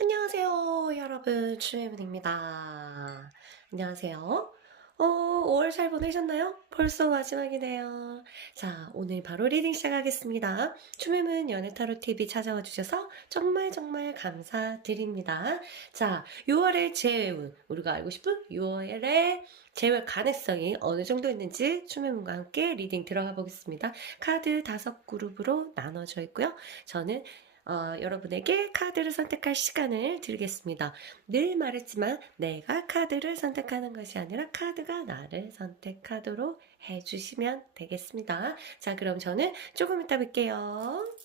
안녕하세요, 여러분. 추혜문입니다. 안녕하세요. 5월 잘 보내셨나요? 벌써 마지막이네요. 자, 오늘 바로 리딩 시작하겠습니다. 추혜문 연애타로TV 찾아와 주셔서 정말 정말 감사드립니다. 자, 6월의 재운, 우리가 알고 싶은 6월의 재운 가능성이 어느 정도 있는지 추혜문과 함께 리딩 들어가 보겠습니다. 카드 5그룹으로 나눠져 있고요. 저는 여러분에게 카드를 선택할 시간을 드리겠습니다. 늘 말했지만 내가 카드를 선택하는 것이 아니라 카드가 나를 선택하도록 해주시면 되겠습니다. 자, 그럼 저는 조금 이따 뵐게요.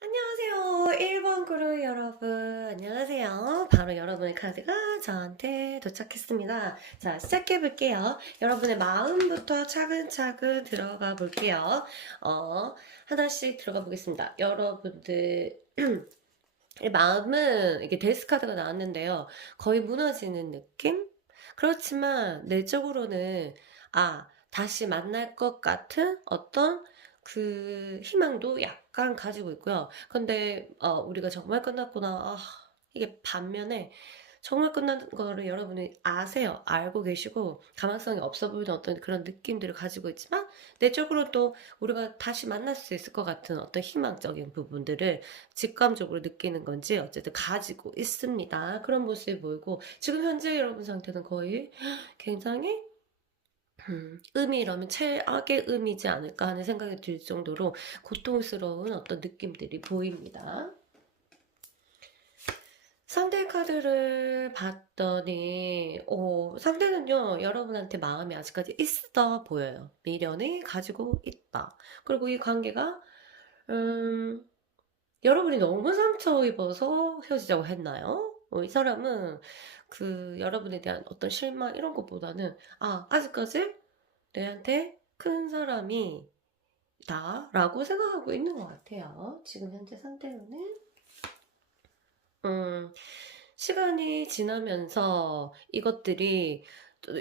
안녕하세요. 1번 그룹 여러분. 안녕하세요. 바로 여러분의 카드가 저한테 도착했습니다. 자, 시작해 볼게요. 여러분의 마음부터 차근차근 들어가 볼게요. 하나씩 들어가 보겠습니다. 여러분들, 마음은 이게 데스 카드가 나왔는데요. 거의 무너지는 느낌? 그렇지만 내적으로는 다시 만날 것 같은 어떤 그 희망도 약간 가지고 있고요. 근데 우리가 정말 끝났구나. 이게 반면에 정말 끝난 거를 여러분이 아세요. 알고 계시고 가망성이 없어 보이는 어떤 그런 느낌들을 가지고 있지만 내적으로 또 우리가 다시 만날 수 있을 것 같은 어떤 희망적인 부분들을 직감적으로 느끼는 건지 어쨌든 가지고 있습니다. 그런 모습이 보이고 지금 현재 여러분 상태는 거의 굉장히 의미라면 최악의 의미지 않을까 하는 생각이 들 정도로 고통스러운 어떤 느낌들이 보입니다. 상대 카드를 봤더니 상대는요 여러분한테 마음이 아직까지 있어 보여요. 미련이 가지고 있다. 그리고 이 관계가 여러분이 너무 상처 입어서 헤어지자고 했나요? 이 사람은 그 여러분에 대한 어떤 실망 이런 것보다는 아직까지 내한테 큰 사람이 다라고 생각하고 있는 것 같아요. 지금 현재 상태로는 시간이 지나면서 이것들이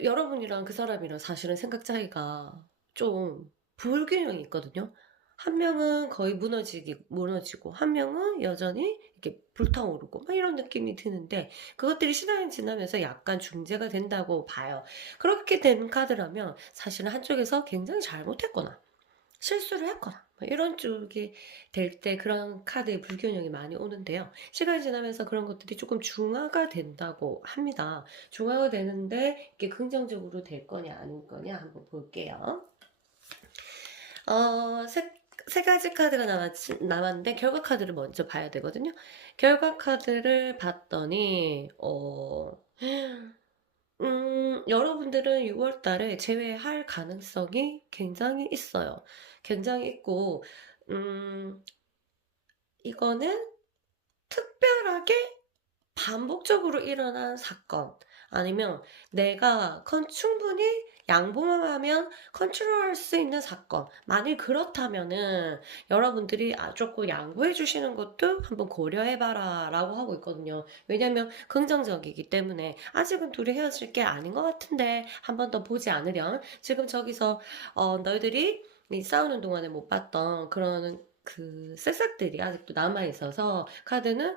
여러분이랑 그 사람이랑 사실은 생각 차이가 좀 불균형이 있거든요. 한 명은 거의 무너지고, 한 명은 여전히 이렇게 불타오르고, 막 이런 느낌이 드는데, 그것들이 시간이 지나면서 약간 중재가 된다고 봐요. 그렇게 된 카드라면, 사실은 한쪽에서 굉장히 잘못했거나, 실수를 했거나 뭐 이런 쪽이 될 때 그런 카드의 불균형이 많이 오는데요. 시간이 지나면서 그런 것들이 조금 중화가 된다고 합니다. 중화가 되는데 이게 긍정적으로 될 거냐 아닐 거냐 한번 볼게요. 세 가지 카드가 남았는데 결과 카드를 먼저 봐야 되거든요. 결과 카드를 봤더니 여러분들은 6월 달에 재회할 가능성이 굉장히 있어요. 굉장히 있고, 이거는 특별하게 반복적으로 일어난 사건, 아니면 내가 충분히 양보만 하면 컨트롤할 수 있는 사건. 만일 그렇다면은 여러분들이 조금 양보해 주시는 것도 한번 고려해봐라 라고 하고 있거든요. 왜냐면 긍정적이기 때문에 아직은 둘이 헤어질 게 아닌 것 같은데 한 번 더 보지 않으렴. 지금 저기서 너희들이 싸우는 동안에 못 봤던 그런 그 새싹들이 아직도 남아있어서 카드는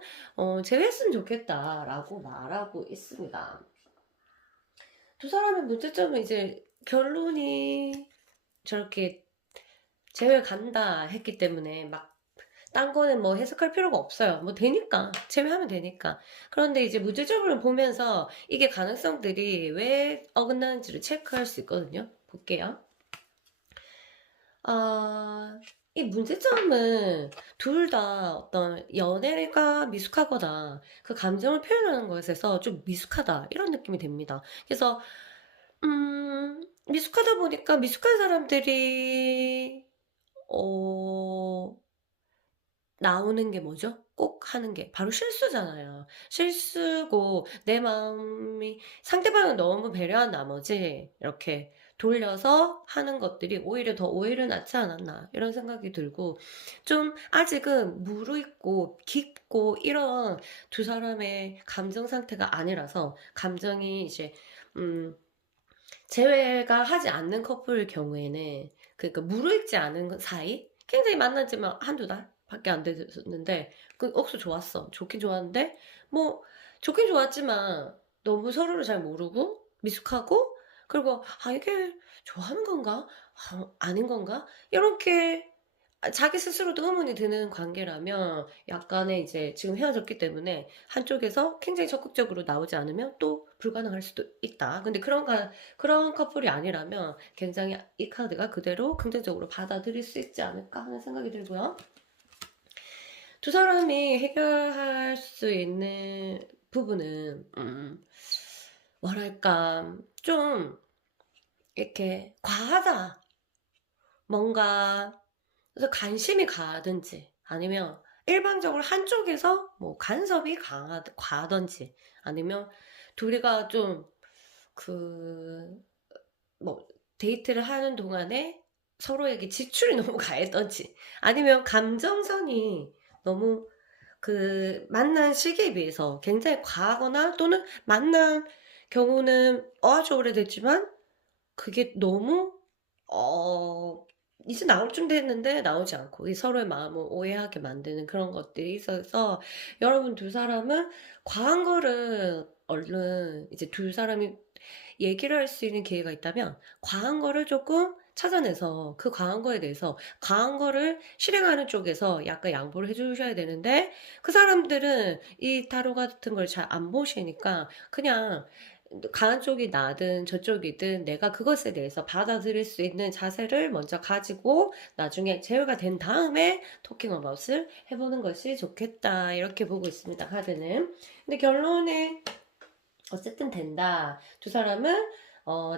제외했으면 좋겠다라고 말하고 있습니다. 두 사람의 문제점은 이제 결론이 저렇게 제외 간다 했기 때문에 막 딴 거는 뭐 해석할 필요가 없어요. 뭐 되니까 제외하면 되니까. 그런데 이제 문제점을 보면서 이게 가능성들이 왜 어긋나는지를 체크할 수 있거든요. 볼게요. 이 문제점은 둘 다 어떤 연애가 미숙하거나 그 감정을 표현하는 것에서 좀 미숙하다 이런 느낌이 됩니다. 그래서 미숙하다 보니까 미숙한 사람들이 어 나오는 게 뭐죠? 꼭 하는 게 바로 실수잖아요. 실수고 내 마음이 상대방을 너무 배려한 나머지 이렇게 돌려서 하는 것들이 오히려 더 오히려 낫지 않았나 이런 생각이 들고, 좀 아직은 무르익고 깊고 이런 두 사람의 감정 상태가 아니라서, 감정이 이제 재회가 하지 않는 커플 경우에는, 그러니까 무르익지 않은 사이, 굉장히 만난 지만 한두 달밖에 안 됐는데 그 억수 좋았어. 좋긴 좋았는데 뭐 좋긴 좋았지만 너무 서로를 잘 모르고 미숙하고, 그리고 이게 좋아하는 건가? 아닌 건가? 이렇게 자기 스스로도 의문이 드는 관계라면, 약간의 이제 지금 헤어졌기 때문에 한쪽에서 굉장히 적극적으로 나오지 않으면 또 불가능할 수도 있다. 근데 그런 커플이 아니라면 굉장히 이 카드가 그대로 긍정적으로 받아들일 수 있지 않을까 하는 생각이 들고요. 두 사람이 해결할 수 있는 부분은, 뭐랄까, 좀 이렇게 과하다. 뭔가 그래서 관심이 가든지, 아니면 일방적으로 한쪽에서 뭐 간섭이 과하든지, 아니면 둘이가 좀 뭐 데이트를 하는 동안에 서로에게 지출이 너무 가했던지, 아니면 감정선이 너무 만난 시기에 비해서 굉장히 과하거나, 또는 만난 경우는 아주 오래됐지만 그게 너무 이제 나올 쯤 됐는데 나오지 않고, 이 서로의 마음을 오해하게 만드는 그런 것들이 있어서, 여러분 두 사람은 과한 거를 얼른 이제 두 사람이 얘기를 할 수 있는 기회가 있다면 과한 거를 조금 찾아내서, 그 과한 거에 대해서 과한 거를 실행하는 쪽에서 약간 양보를 해주셔야 되는데, 그 사람들은 이 타로 같은 걸 잘 안 보시니까 그냥 강한 쪽이 나든 저쪽이든 내가 그것에 대해서 받아들일 수 있는 자세를 먼저 가지고 나중에 제어가 된 다음에 토킹 어바웃을 해보는 것이 좋겠다, 이렇게 보고 있습니다, 카드는. 근데 결론은 어쨌든 된다. 두 사람은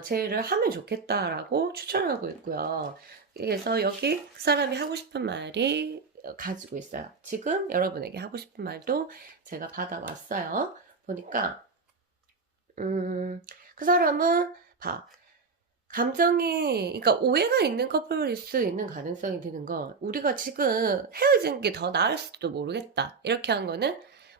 제의를 하면 좋겠다라고 추천하고 있고요. 그래서 여기 그 사람이 하고 싶은 말이 가지고 있어요. 지금 여러분에게 하고 싶은 말도 제가 받아왔어요. 보니까 그 사람은 감정이, 그러니까 오해가 있는 커플일 수 있는 가능성이 드는 건, 우리가 지금 헤어진 게 더 나을 수도 모르겠다, 이렇게 한 거는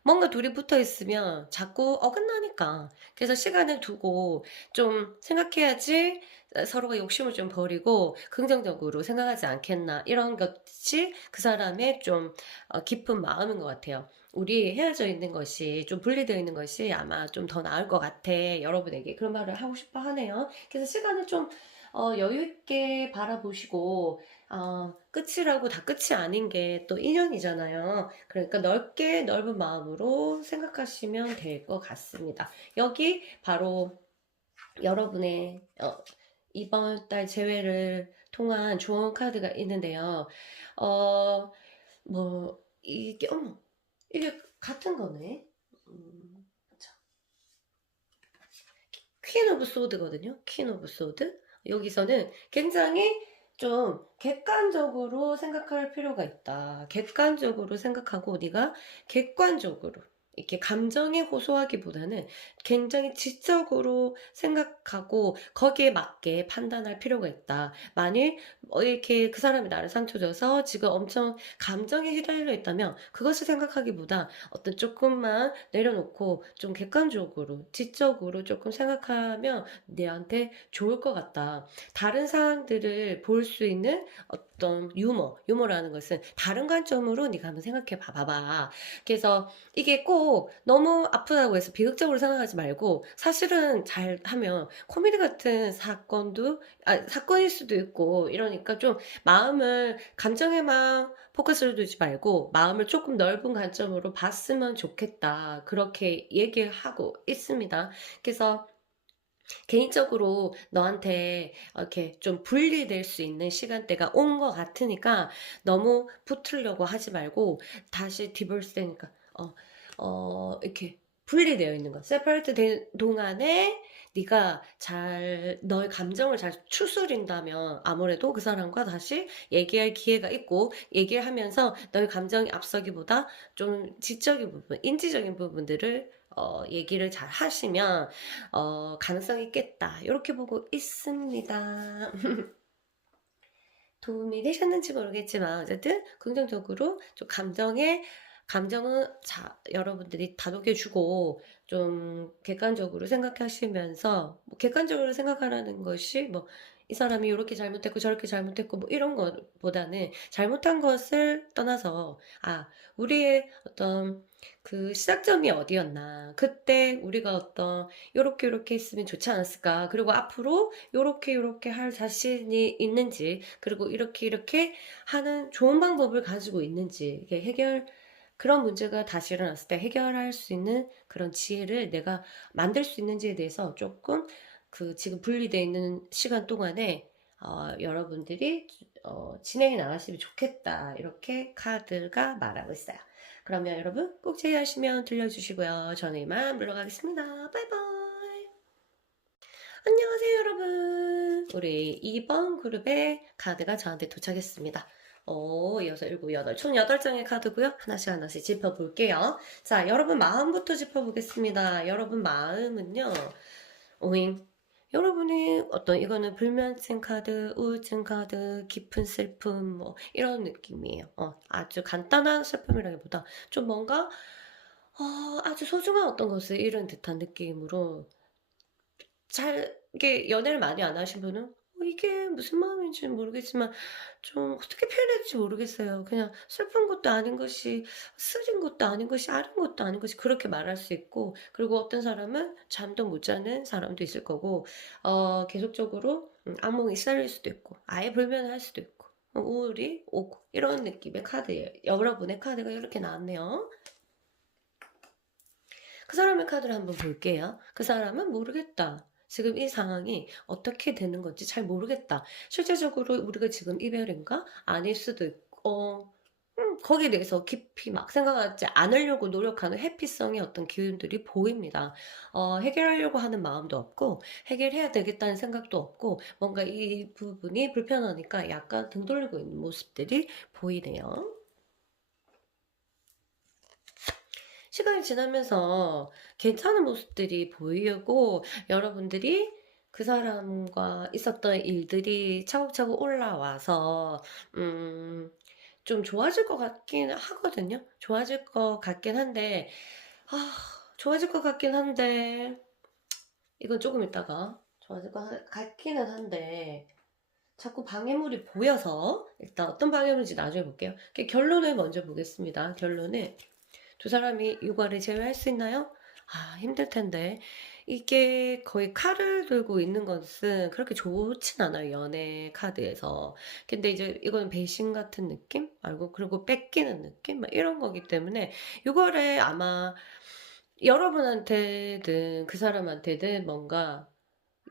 뭔가 둘이 붙어 있으면 자꾸 어긋나니까. 그래서 시간을 두고 좀 생각해야지 서로가 욕심을 좀 버리고 긍정적으로 생각하지 않겠나, 이런 것이 그 사람의 좀 깊은 마음인 것 같아요. 우리 헤어져 있는 것이, 좀 분리되어 있는 것이 아마 좀 더 나을 것 같아. 여러분에게 그런 말을 하고 싶어 하네요. 그래서 시간을 좀 여유 있게 바라보시고, 끝이라고 다 끝이 아닌 게 또 인연이잖아요. 그러니까 넓은 마음으로 생각하시면 될 것 같습니다. 여기 바로 여러분의 이번 달 재회를 통한 조언 카드가 있는데요. 이게 같은 거네. 퀸 오브 소드거든요. 퀸 오브 소드. 여기서는 굉장히 좀 객관적으로 생각할 필요가 있다. 객관적으로 생각하고, 네가 객관적으로 이렇게 감정에 호소하기보다는 굉장히 지적으로 생각하고 거기에 맞게 판단할 필요가 있다. 만일 이렇게 그 사람이 나를 상처 줘서 지금 엄청 감정에 휘달려 있다면, 그것을 생각하기보다 어떤 조금만 내려놓고 좀 객관적으로 지적으로 조금 생각하면 내한테 좋을 것 같다. 다른 상황들을 볼 수 있는 어떤 유머라는 것은 다른 관점으로 네가 한번 생각해 봐봐. 그래서 이게 꼭 너무 아프다고 해서 비극적으로 생각하지 말고, 사실은 잘하면 코미디 같은 사건일 수도 있고, 이러니까 좀 감정에만 포커스를 두지 말고 마음을 조금 넓은 관점으로 봤으면 좋겠다, 그렇게 얘기하고 있습니다. 그래서 개인적으로 너한테 이렇게 좀 분리될 수 있는 시간대가 온 것 같으니까 너무 붙으려고 하지 말고, 다시 디볼스 되니까 이렇게 분리되어 있는 거, 세퍼레이트 된 동안에 네가 너의 감정을 잘 추스린다면 아무래도 그 사람과 다시 얘기할 기회가 있고, 얘기를 하면서 너의 감정이 앞서기보다 좀 지적인 부분, 인지적인 부분들을 얘기를 잘 하시면 가능성이 있겠다 이렇게 보고 있습니다. 도움이 되셨는지 모르겠지만 어쨌든 긍정적으로 좀 감정은 여러분들이 다독여주고 좀 객관적으로 생각하시면서 뭐 객관적으로 생각하라는 것이 뭐 이 사람이 이렇게 잘못했고 저렇게 잘못했고 뭐 이런 것보다는 잘못한 것을 떠나서 우리의 어떤 그 시작점이 어디였나, 그때 우리가 어떤 요렇게 했으면 좋지 않았을까, 그리고 앞으로 요렇게 할 자신이 있는지, 그리고 이렇게 하는 좋은 방법을 가지고 있는지, 이게 그런 문제가 다시 일어났을 때 해결할 수 있는 그런 지혜를 내가 만들 수 있는지에 대해서 조금 지금 분리되어 있는 시간 동안에 여러분들이 진행해 나가시면 좋겠다 이렇게 카드가 말하고 있어요. 그러면 여러분 꼭 제의하시면 들려주시고요. 저는 이만 물러가겠습니다. 바이바이. 안녕하세요 여러분. 우리 2번 그룹의 카드가 저한테 도착했습니다. 6, 7, 8, 총 8장의 카드고요. 하나씩 짚어볼게요. 자, 여러분 마음부터 짚어보겠습니다. 여러분 마음은요. 오잉. 여러분이 이거는 불면증 카드, 우울증 카드, 깊은 슬픔, 뭐, 이런 느낌이에요. 아주 간단한 슬픔이라기보다 좀 뭔가, 아주 소중한 어떤 것을 잃은 듯한 느낌으로 이게 연애를 많이 안 하신 분은 이게 무슨 마음인지 모르겠지만 좀 어떻게 표현해야 될지 모르겠어요. 그냥 슬픈 것도 아닌 것이 쓰린 것도 아닌 것이 아른 것도 아닌 것이 그렇게 말할 수 있고, 그리고 어떤 사람은 잠도 못 자는 사람도 있을 거고 계속적으로 악몽이 시달릴 수도 있고 아예 불면을 할 수도 있고 우울이 오고 이런 느낌의 카드예요. 여러분의 카드가 이렇게 나왔네요. 그 사람의 카드를 한번 볼게요. 그 사람은 모르겠다. 지금 이 상황이 어떻게 되는 건지 잘 모르겠다. 실제적으로 우리가 지금 이별인가? 아닐 수도 있고, 거기에 대해서 깊이 막 생각하지 않으려고 노력하는 회피성의 어떤 기운들이 보입니다. 해결하려고 하는 마음도 없고, 해결해야 되겠다는 생각도 없고, 뭔가 이 부분이 불편하니까 약간 등 돌리고 있는 모습들이 보이네요. 시간이 지나면서 괜찮은 모습들이 보이고 여러분들이 그 사람과 있었던 일들이 차곡차곡 올라와서 좀 좋아질 것 같긴 하거든요. 좋아질 것 같긴 한데 좋아질 것 같긴 한데 이건 조금 있다가 좋아질 것 같기는 한데 자꾸 방해물이 보여서 일단 어떤 방해물인지 나중에 볼게요. 결론을 먼저 보겠습니다. 결론은 두 사람이 육아를 제외할 수 있나요? 힘들 텐데. 이게 거의 칼을 들고 있는 것은 그렇게 좋진 않아요, 연애 카드에서. 근데 이제 이건 배신 같은 느낌? 말고, 그리고 뺏기는 느낌? 막 이런 거기 때문에, 육아를 아마 여러분한테든 그 사람한테든 뭔가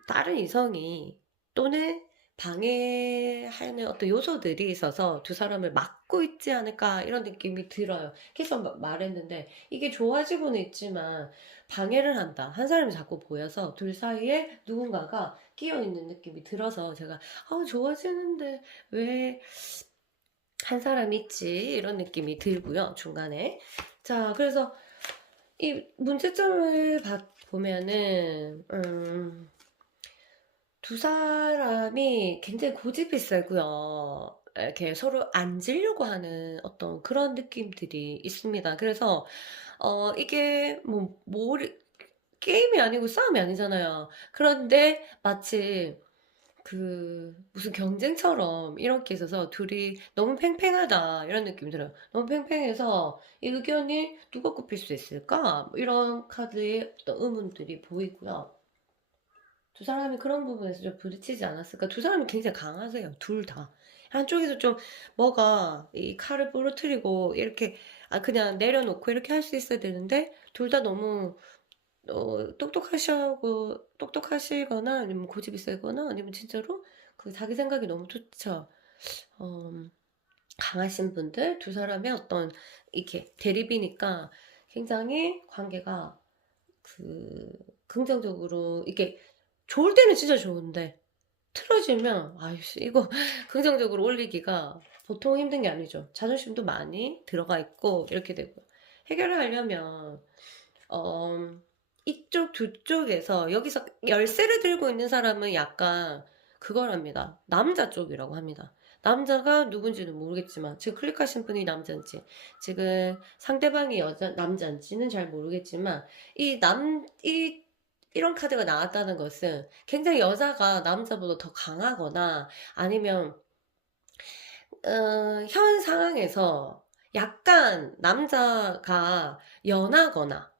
다른 이성이 또는 방해하는 어떤 요소들이 있어서 두 사람을 막고 있지 않을까 이런 느낌이 들어요. 계속 말했는데 이게 좋아지고는 있지만 방해를 한다. 한 사람이 자꾸 보여서 둘 사이에 누군가가 끼어 있는 느낌이 들어서 제가 좋아지는데 왜 한 사람이 있지 이런 느낌이 들고요. 중간에. 자, 그래서 이 문제점을 보면은 두 사람이 굉장히 고집이 세고요. 이렇게 서로 앉으려고 하는 어떤 그런 느낌들이 있습니다. 그래서 이게 게임이 아니고 싸움이 아니잖아요. 그런데 마치 무슨 경쟁처럼 이렇게 있어서 둘이 너무 팽팽하다 이런 느낌이 들어요. 너무 팽팽해서 이 의견이 누가 꼽힐 수 있을까? 뭐 이런 카드의 어떤 의문들이 보이고요. 두 사람이 그런 부분에서 좀 부딪히지 않았을까? 두 사람이 굉장히 강하세요. 둘 다. 한쪽에서 좀 뭐가 이 칼을 부러뜨리고 이렇게 그냥 내려놓고 이렇게 할 수 있어야 되는데 둘 다 너무 똑똑하시거나 아니면 고집이 세거나 아니면 진짜로 자기 생각이 너무 좋죠. 강하신 분들 두 사람의 어떤 이렇게 대립이니까 굉장히 관계가 긍정적으로 이게 좋을 때는 진짜 좋은데 틀어지면 아이씨 이거 긍정적으로 올리기가 보통 힘든 게 아니죠. 자존심도 많이 들어가 있고 이렇게 되고 해결을 하려면 어, 이쪽 두 쪽에서 여기서 열쇠를 들고 있는 사람은 약간 그거랍니다. 남자 쪽이라고 합니다. 남자가 누군지는 모르겠지만 지금 클릭하신 분이 남자인지 지금 상대방이 여자 남자인지는 잘 모르겠지만 이런 카드가 나왔다는 것은 굉장히 여자가 남자보다 더 강하거나 아니면 현 상황에서 약간 남자가 연하거나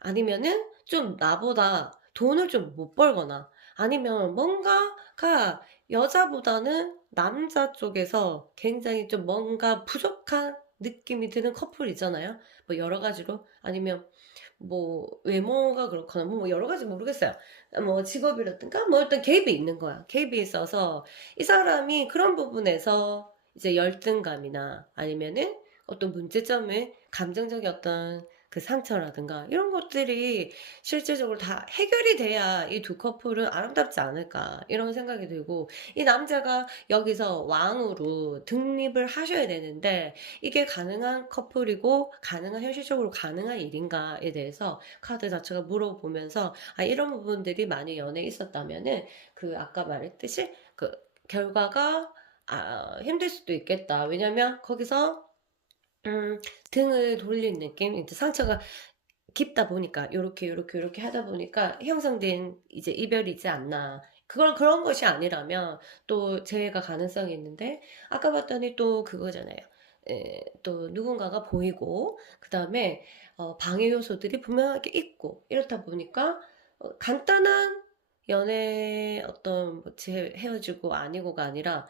아니면은 좀 나보다 돈을 좀 못 벌거나 아니면 뭔가가 여자보다는 남자 쪽에서 굉장히 좀 뭔가 부족한 느낌이 드는 커플 있잖아요. 뭐 여러 가지로 아니면 뭐 외모가 그렇거나 뭐 여러 가지 모르겠어요. 뭐 직업이라든가 뭐 일단 갭이 있는 거야. 갭이 있어서 이 사람이 그런 부분에서 이제 열등감이나 아니면은 어떤 문제점을 감정적인 어떤 그 상처라든가 이런 것들이 실질적으로 다 해결이 돼야 이 두 커플은 아름답지 않을까 이런 생각이 들고 이 남자가 여기서 왕으로 등립을 하셔야 되는데 이게 가능한 커플이고 가능한 현실적으로 가능한 일인가에 대해서 카드 자체가 물어보면서 아 이런 부분들이 많이 연애에 있었다면은 그 아까 말했듯이 그 결과가 힘들 수도 있겠다. 왜냐면 거기서 음, 등을 돌린 느낌, 이제 상처가 깊다 보니까 요렇게 하다 보니까 형성된 이제 이별이지 않나. 그런 것이 아니라면 또 재회가 가능성이 있는데 아까 봤더니 또 그거잖아요. 또 누군가가 보이고 그다음에 방해 요소들이 분명하게 있고 이렇다 보니까 간단한 연애 어떤 뭐 헤어지고 아니고가 아니라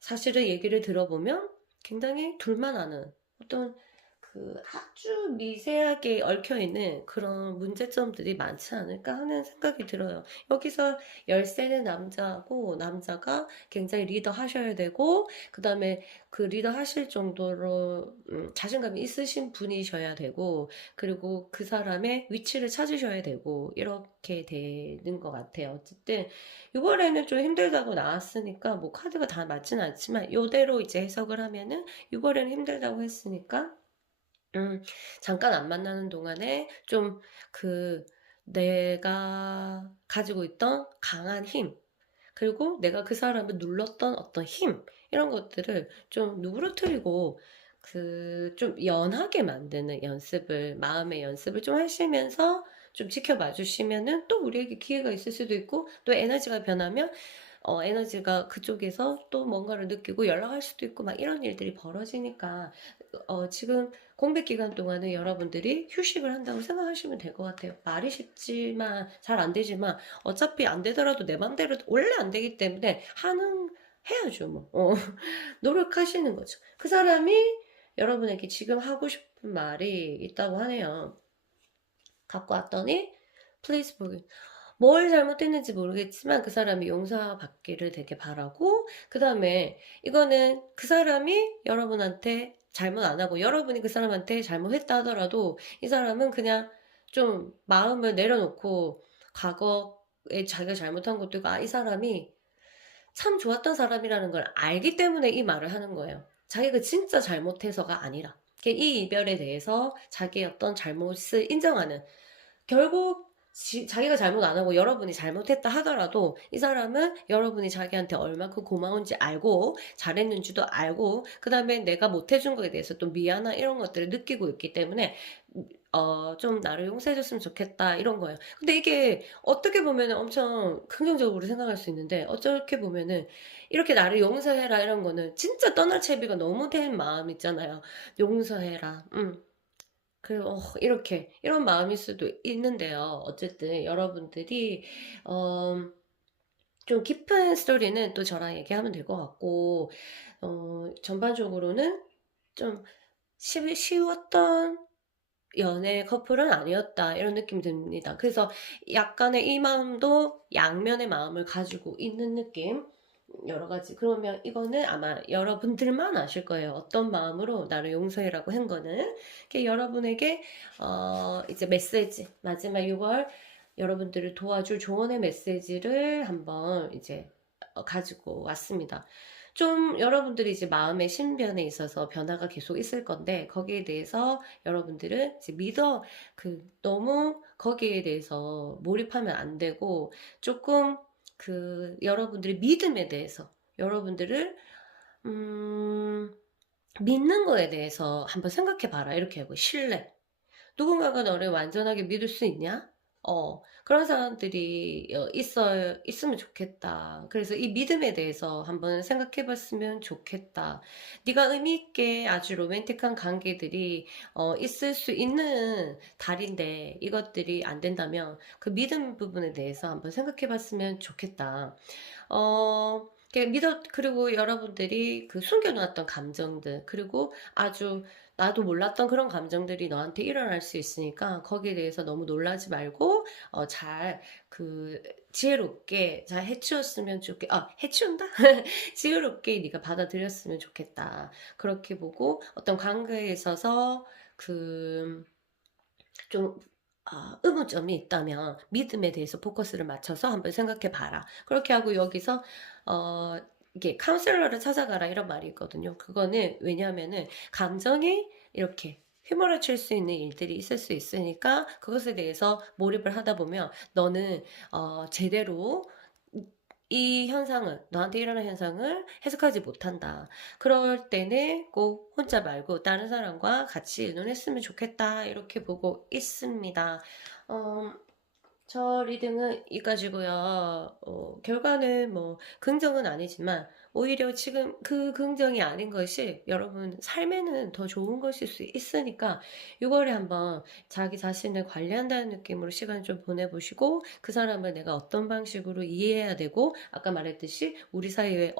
사실은 얘기를 들어보면 굉장히 둘만 아는 어떤 그 아주 미세하게 얽혀있는 그런 문제점들이 많지 않을까 하는 생각이 들어요. 여기서 열세는 남자고 남자가 굉장히 리더 하셔야 되고 그 다음에 그 리더 하실 정도로 자신감이 있으신 분이셔야 되고 그리고 그 사람의 위치를 찾으셔야 되고 이렇게 되는 것 같아요. 어쨌든 6월에는 좀 힘들다고 나왔으니까 뭐 카드가 다 맞진 않지만 요대로 이제 해석을 하면은 6월에는 힘들다고 했으니까 음, 잠깐 안 만나는 동안에 좀 그 내가 가지고 있던 강한 힘, 그리고 내가 그 사람을 눌렀던 어떤 힘, 이런 것들을 좀 누그러뜨리고 그 좀 연하게 만드는 연습을, 마음의 연습을 좀 하시면서 좀 지켜봐 주시면은 또 우리에게 기회가 있을 수도 있고 또 에너지가 변하면 에너지가 그쪽에서 또 뭔가를 느끼고 연락할 수도 있고 막 이런 일들이 벌어지니까 지금 공백 기간 동안은 여러분들이 휴식을 한다고 생각하시면 될 것 같아요. 말이 쉽지만 잘 안 되지만 어차피 안 되더라도 내 맘대로 원래 안 되기 때문에 하는 해야죠 뭐. 노력하시는 거죠. 그 사람이 여러분에게 지금 하고 싶은 말이 있다고 하네요. 갖고 왔더니 please forgive. 뭘 잘못했는지 모르겠지만 그 사람이 용서받기를 되게 바라고 그 다음에 이거는 그 사람이 여러분한테 잘못 안 하고 여러분이 그 사람한테 잘못했다 하더라도 이 사람은 그냥 좀 마음을 내려놓고 과거에 자기가 잘못한 것도 있고 이 사람이 참 좋았던 사람이라는 걸 알기 때문에 이 말을 하는 거예요. 자기가 진짜 잘못해서가 아니라 이 이별에 대해서 자기의 어떤 잘못을 인정하는 결국 자기가 잘못 안 하고 여러분이 잘못했다 하더라도 이 사람은 여러분이 자기한테 얼마큼 고마운지 알고 잘했는지도 알고 그 다음에 내가 못해준 거에 대해서 또 미안한 이런 것들을 느끼고 있기 때문에 좀 나를 용서해줬으면 좋겠다 이런 거예요. 근데 이게 어떻게 보면 엄청 긍정적으로 생각할 수 있는데 어떻게 보면은 이렇게 나를 용서해라 이런 거는 진짜 떠날 채비가 너무 된 마음 있잖아요. 용서해라. 이렇게, 이런 마음일 수도 있는데요. 어쨌든, 여러분들이, 어, 좀 깊은 스토리는 또 저랑 얘기하면 될 것 같고, 전반적으로는 좀 쉬웠던 연애 커플은 아니었다, 이런 느낌이 듭니다. 그래서 약간의 이 마음도 양면의 마음을 가지고 있는 느낌? 여러 가지. 그러면 이거는 아마 여러분들만 아실 거예요. 어떤 마음으로 나를 용서해라고 한 거는. 여러분에게, 이제 메시지, 마지막 6월 여러분들을 도와줄 조언의 메시지를 한번 이제 가지고 왔습니다. 좀 여러분들이 이제 마음의 신변에 있어서 변화가 계속 있을 건데 거기에 대해서 여러분들은 이제 너무 거기에 대해서 몰입하면 안 되고 조금 여러분들의 믿음에 대해서 여러분들을 믿는 거에 대해서 한번 생각해 봐라. 이렇게 하고 신뢰. 누군가가 너를 완전하게 믿을 수 있냐? 그런 사람들이 있으면 좋겠다. 그래서 이 믿음에 대해서 한번 생각해 봤으면 좋겠다. 네가 의미 있게 아주 로맨틱한 관계들이 있을 수 있는 달인데 이것들이 안 된다면 그 믿음 부분에 대해서 한번 생각해 봤으면 좋겠다. 그리고 여러분들이 숨겨놓았던 감정들, 그리고 아주 나도 몰랐던 그런 감정들이 너한테 일어날 수 있으니까 거기에 대해서 너무 놀라지 말고 지혜롭게 잘 해치웠으면 해치운다? 지혜롭게 네가 받아들였으면 좋겠다. 그렇게 보고 어떤 관계에 있어서 좀 의문점이 있다면 믿음에 대해서 포커스를 맞춰서 한번 생각해 봐라. 그렇게 하고 여기서 이게 카운셀러를 찾아가라 이런 말이 있거든요. 그거는 왜냐하면은 감정이 이렇게 휘몰아칠 수 있는 일들이 있을 수 있으니까 그것에 대해서 몰입을 하다 보면 너는 제대로 너한테 일어나는 현상을 해석하지 못한다. 그럴 때는 꼭 혼자 말고 다른 사람과 같이 의논했으면 좋겠다. 이렇게 보고 있습니다. 저 리딩은 이까지고요. 결과는 뭐 긍정은 아니지만 오히려 지금 그 긍정이 아닌 것이 여러분 삶에는 더 좋은 것일 수 있으니까 6월에 한번 자기 자신을 관리한다는 느낌으로 시간 좀 보내보시고 그 사람을 내가 어떤 방식으로 이해해야 되고 아까 말했듯이 우리 사이에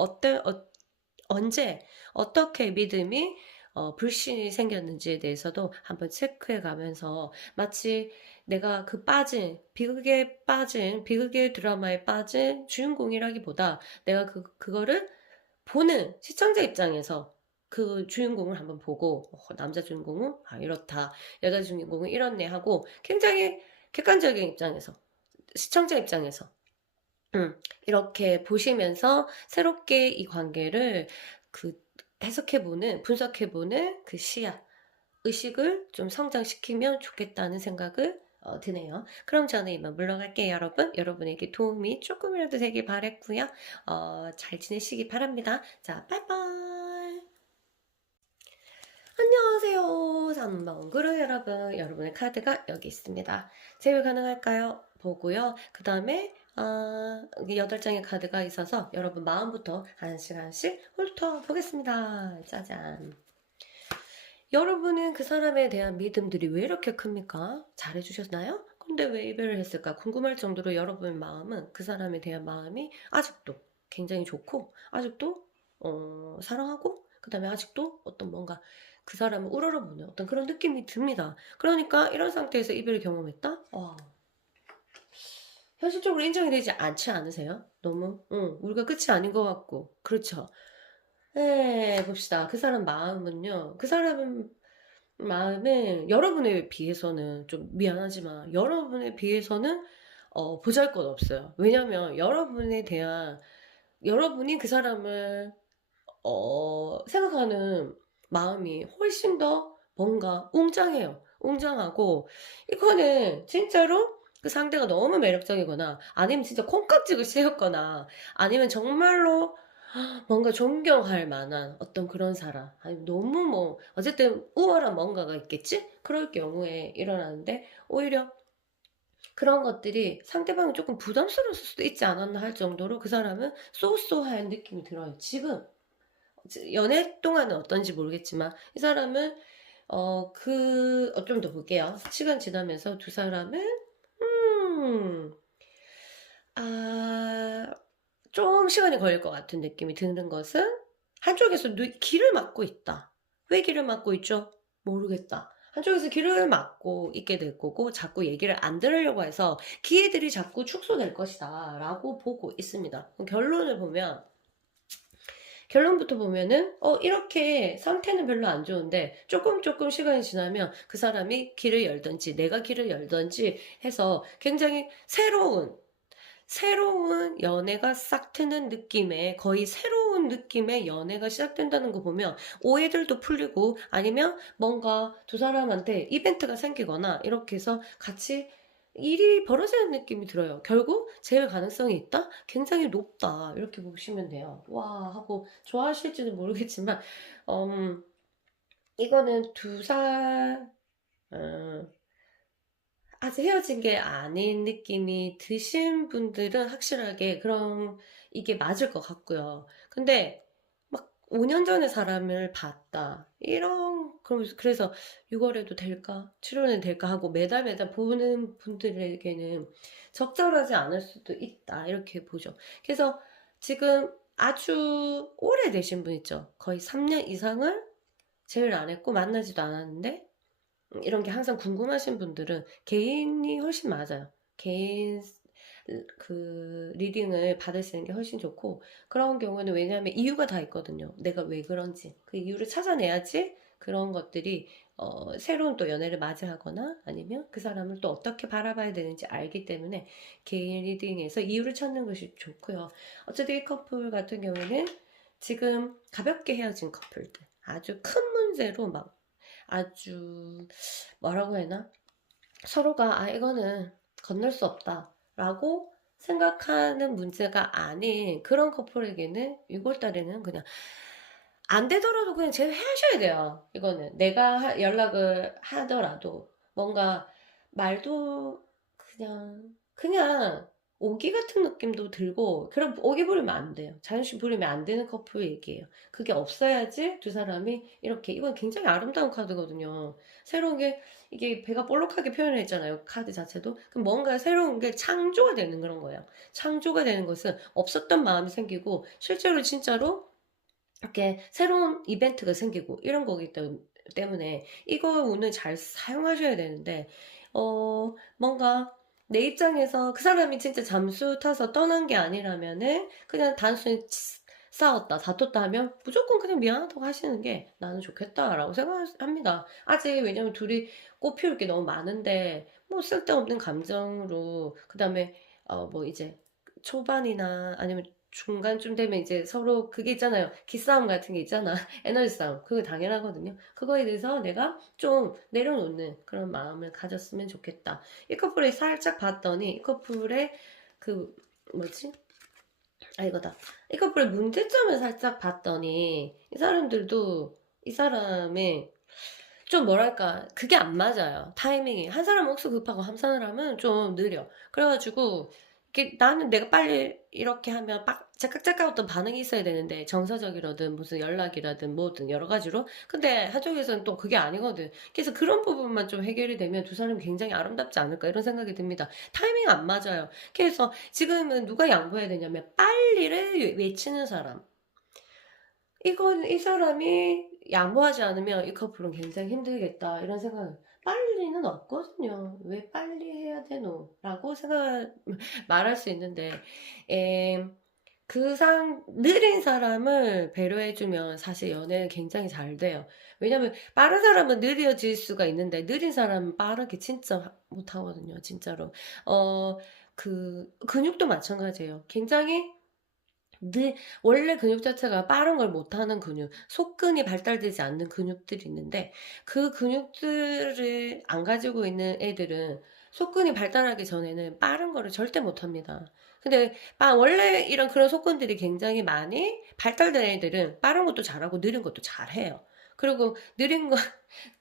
언제 어떻게 믿음이 불신이 생겼는지에 대해서도 한번 체크해 가면서 마치 내가 비극의 드라마에 빠진 주인공이라기보다 내가 그거를 보는 시청자 입장에서 그 주인공을 한번 보고 남자 주인공은 이렇다, 여자 주인공은 이렇네 하고 굉장히 객관적인 입장에서 시청자 입장에서 이렇게 보시면서 새롭게 이 관계를 분석해보는 시야, 의식을 좀 성장시키면 좋겠다는 생각을 드네요. 그럼 저는 이만 물러갈게요, 여러분. 여러분에게 도움이 조금이라도 되길 바랬고요. 잘 지내시기 바랍니다. 자, 빠이빠이. 안녕하세요. 3번 그룹 여러분. 여러분의 카드가 여기 있습니다. 제외 가능할까요? 보고요. 그 다음에 8장의 카드가 있어서 여러분 마음부터 하나씩 훑어보겠습니다. 짜잔. 여러분은 그 사람에 대한 믿음들이 왜 이렇게 큽니까? 잘해주셨나요? 근데 왜 이별을 했을까? 궁금할 정도로 여러분의 마음은 그 사람에 대한 마음이 아직도 굉장히 좋고 아직도 사랑하고 그 다음에 아직도 어떤 뭔가 그 사람을 우러러보는 어떤 그런 느낌이 듭니다. 그러니까 이런 상태에서 이별을 경험했다? 현실적으로 인정이 되지 않지 않으세요? 너무 우리가 끝이 아닌 것 같고 그렇죠? 네, 봅시다. 그 사람 마음은요. 그 사람 마음은 여러분에 비해서는 좀 미안하지만 여러분에 비해서는 보잘것없어요. 왜냐면 여러분이 그 사람을 생각하는 마음이 훨씬 더 뭔가 웅장하고 이거는 진짜로 그 상대가 너무 매력적이거나 아니면 진짜 콩깍지가 씌었거나 아니면 정말로 뭔가 존경할 만한 어떤 그런 사람 아니 너무 어쨌든 우월한 뭔가가 있겠지? 그럴 경우에 일어나는데 오히려 그런 것들이 상대방이 조금 부담스러울 수도 있지 않았나 할 정도로 그 사람은 쏘쏘한 느낌이 들어요. 지금 연애 동안은 어떤지 모르겠지만 이 사람은 좀 더 볼게요. 시간 지나면서 두 사람은 좀 시간이 걸릴 것 같은 느낌이 드는 것은 한쪽에서 길을 막고 있다. 왜 길을 막고 있죠? 모르겠다. 한쪽에서 길을 막고 있게 될 거고 자꾸 얘기를 안 들으려고 해서 기회들이 자꾸 축소될 것이다 라고 보고 있습니다. 결론부터 보면은 이렇게 상태는 별로 안 좋은데 조금 시간이 지나면 그 사람이 길을 열든지 내가 길을 열든지 해서 굉장히 새로운 연애가 싹 트는 느낌의 거의 새로운 새로운 느낌의 연애가 시작된다는 거 보면 오해들도 풀리고 아니면 뭔가 두 사람한테 이벤트가 생기거나 이렇게 해서 같이 일이 벌어지는 느낌이 들어요. 결국 재회 가능성이 있다? 굉장히 높다. 이렇게 보시면 돼요. 와 하고 좋아하실지는 모르겠지만 이거는 어, 아직 헤어진 게 아닌 느낌이 드신 분들은 확실하게 그럼 이게 맞을 것 같고요. 근데 막 5년 전에 사람을 봤다. 그래서 6월에도 될까? 7월에는 될까? 하고 매달 매달 보는 분들에게는 적절하지 않을 수도 있다. 이렇게 보죠. 그래서 지금 아주 오래되신 분 있죠. 거의 3년 이상을 제일 안 했고 만나지도 않았는데 이런 게 항상 궁금하신 분들은 개인이 훨씬 맞아요. 개인 그 리딩을 받으시는 게 훨씬 좋고 그런 경우는 왜냐하면 이유가 다 있거든요. 내가 왜 그런지 그 이유를 찾아내야지 그런 것들이 새로운 또 연애를 맞이하거나 아니면 그 사람을 또 어떻게 바라봐야 되는지 알기 때문에 개인 리딩에서 이유를 찾는 것이 좋고요. 어쨌든 이 커플 같은 경우에는 지금 가볍게 헤어진 커플들 아주 큰 문제로 막 아주 뭐라고 해야 하나? 서로가 이거는 건널 수 없다 라고 생각하는 문제가 아닌 그런 커플에게는 6월달에는 그냥 안 되더라도 그냥 제외하셔야 돼요. 이거는 내가 연락을 하더라도 뭔가 말도 그냥 오기 같은 느낌도 들고 그럼 오기 부리면 안 돼요. 자존심 부리면 안 되는 커플 얘기예요. 그게 없어야지 두 사람이 이렇게 이건 굉장히 아름다운 카드거든요. 새로운 게 이게 배가 볼록하게 표현을 했잖아요. 카드 자체도. 그럼 뭔가 새로운 게 창조가 되는 그런 거예요. 창조가 되는 것은 없었던 마음이 생기고 실제로 진짜로 이렇게 새로운 이벤트가 생기고 이런 거기 때문에 이거 오늘 잘 사용하셔야 되는데 뭔가 내 입장에서 그 사람이 진짜 잠수 타서 떠난 게 아니라면은 그냥 단순히 싸웠다 다퉜다 하면 무조건 그냥 미안하다고 하시는 게 나는 좋겠다라고 생각합니다. 아직 왜냐면 둘이 꽃 피울 게 너무 많은데 뭐 쓸데없는 감정으로 그 다음에 뭐 이제 초반이나 아니면 중간쯤 되면 이제 서로 그게 있잖아요. 기싸움 같은 게 있잖아. 에너지 싸움. 그거 당연하거든요. 그거에 대해서 내가 좀 내려놓는 그런 마음을 가졌으면 좋겠다. 이 커플에 살짝 봤더니 이 커플의 그 뭐지? 이거다. 이 커플의 문제점을 살짝 봤더니 이 사람들도 이 사람의 좀 뭐랄까 그게 안 맞아요. 타이밍이 한 사람은 옥수 급하고 한 사람은 좀 느려. 그래가지고 이게 나는 내가 빨리 이렇게 하면 빡 째깍째깍 어떤 반응이 있어야 되는데 정서적이라든 무슨 연락이라든 뭐든 여러 가지로 근데 한쪽에서는 또 그게 아니거든. 그래서 그런 부분만 좀 해결이 되면 두 사람이 굉장히 아름답지 않을까 이런 생각이 듭니다. 타이밍 안 맞아요. 그래서 지금은 누가 양보해야 되냐면 빨리를 외치는 사람. 이건 이 사람이 양보하지 않으면 이 커플은 굉장히 힘들겠다 이런 생각은 빨리는 없거든요. 왜 빨리 해야 되노? 라고 말할 수 있는데 에, 느린 사람을 배려해주면 사실 연애는 굉장히 잘 돼요. 왜냐면 빠른 사람은 느려질 수가 있는데 느린 사람은 빠르게 진짜 못하거든요. 진짜로. 근육도 마찬가지예요. 굉장히 원래 근육 자체가 빠른 걸 못하는 근육, 속근이 발달되지 않는 근육들이 있는데 그 근육들을 안 가지고 있는 애들은 속근이 발달하기 전에는 빠른 거를 절대 못합니다. 근데 원래 이런 그런 속근들이 굉장히 많이 발달된 애들은 빠른 것도 잘하고 느린 것도 잘해요. 그리고 느린 거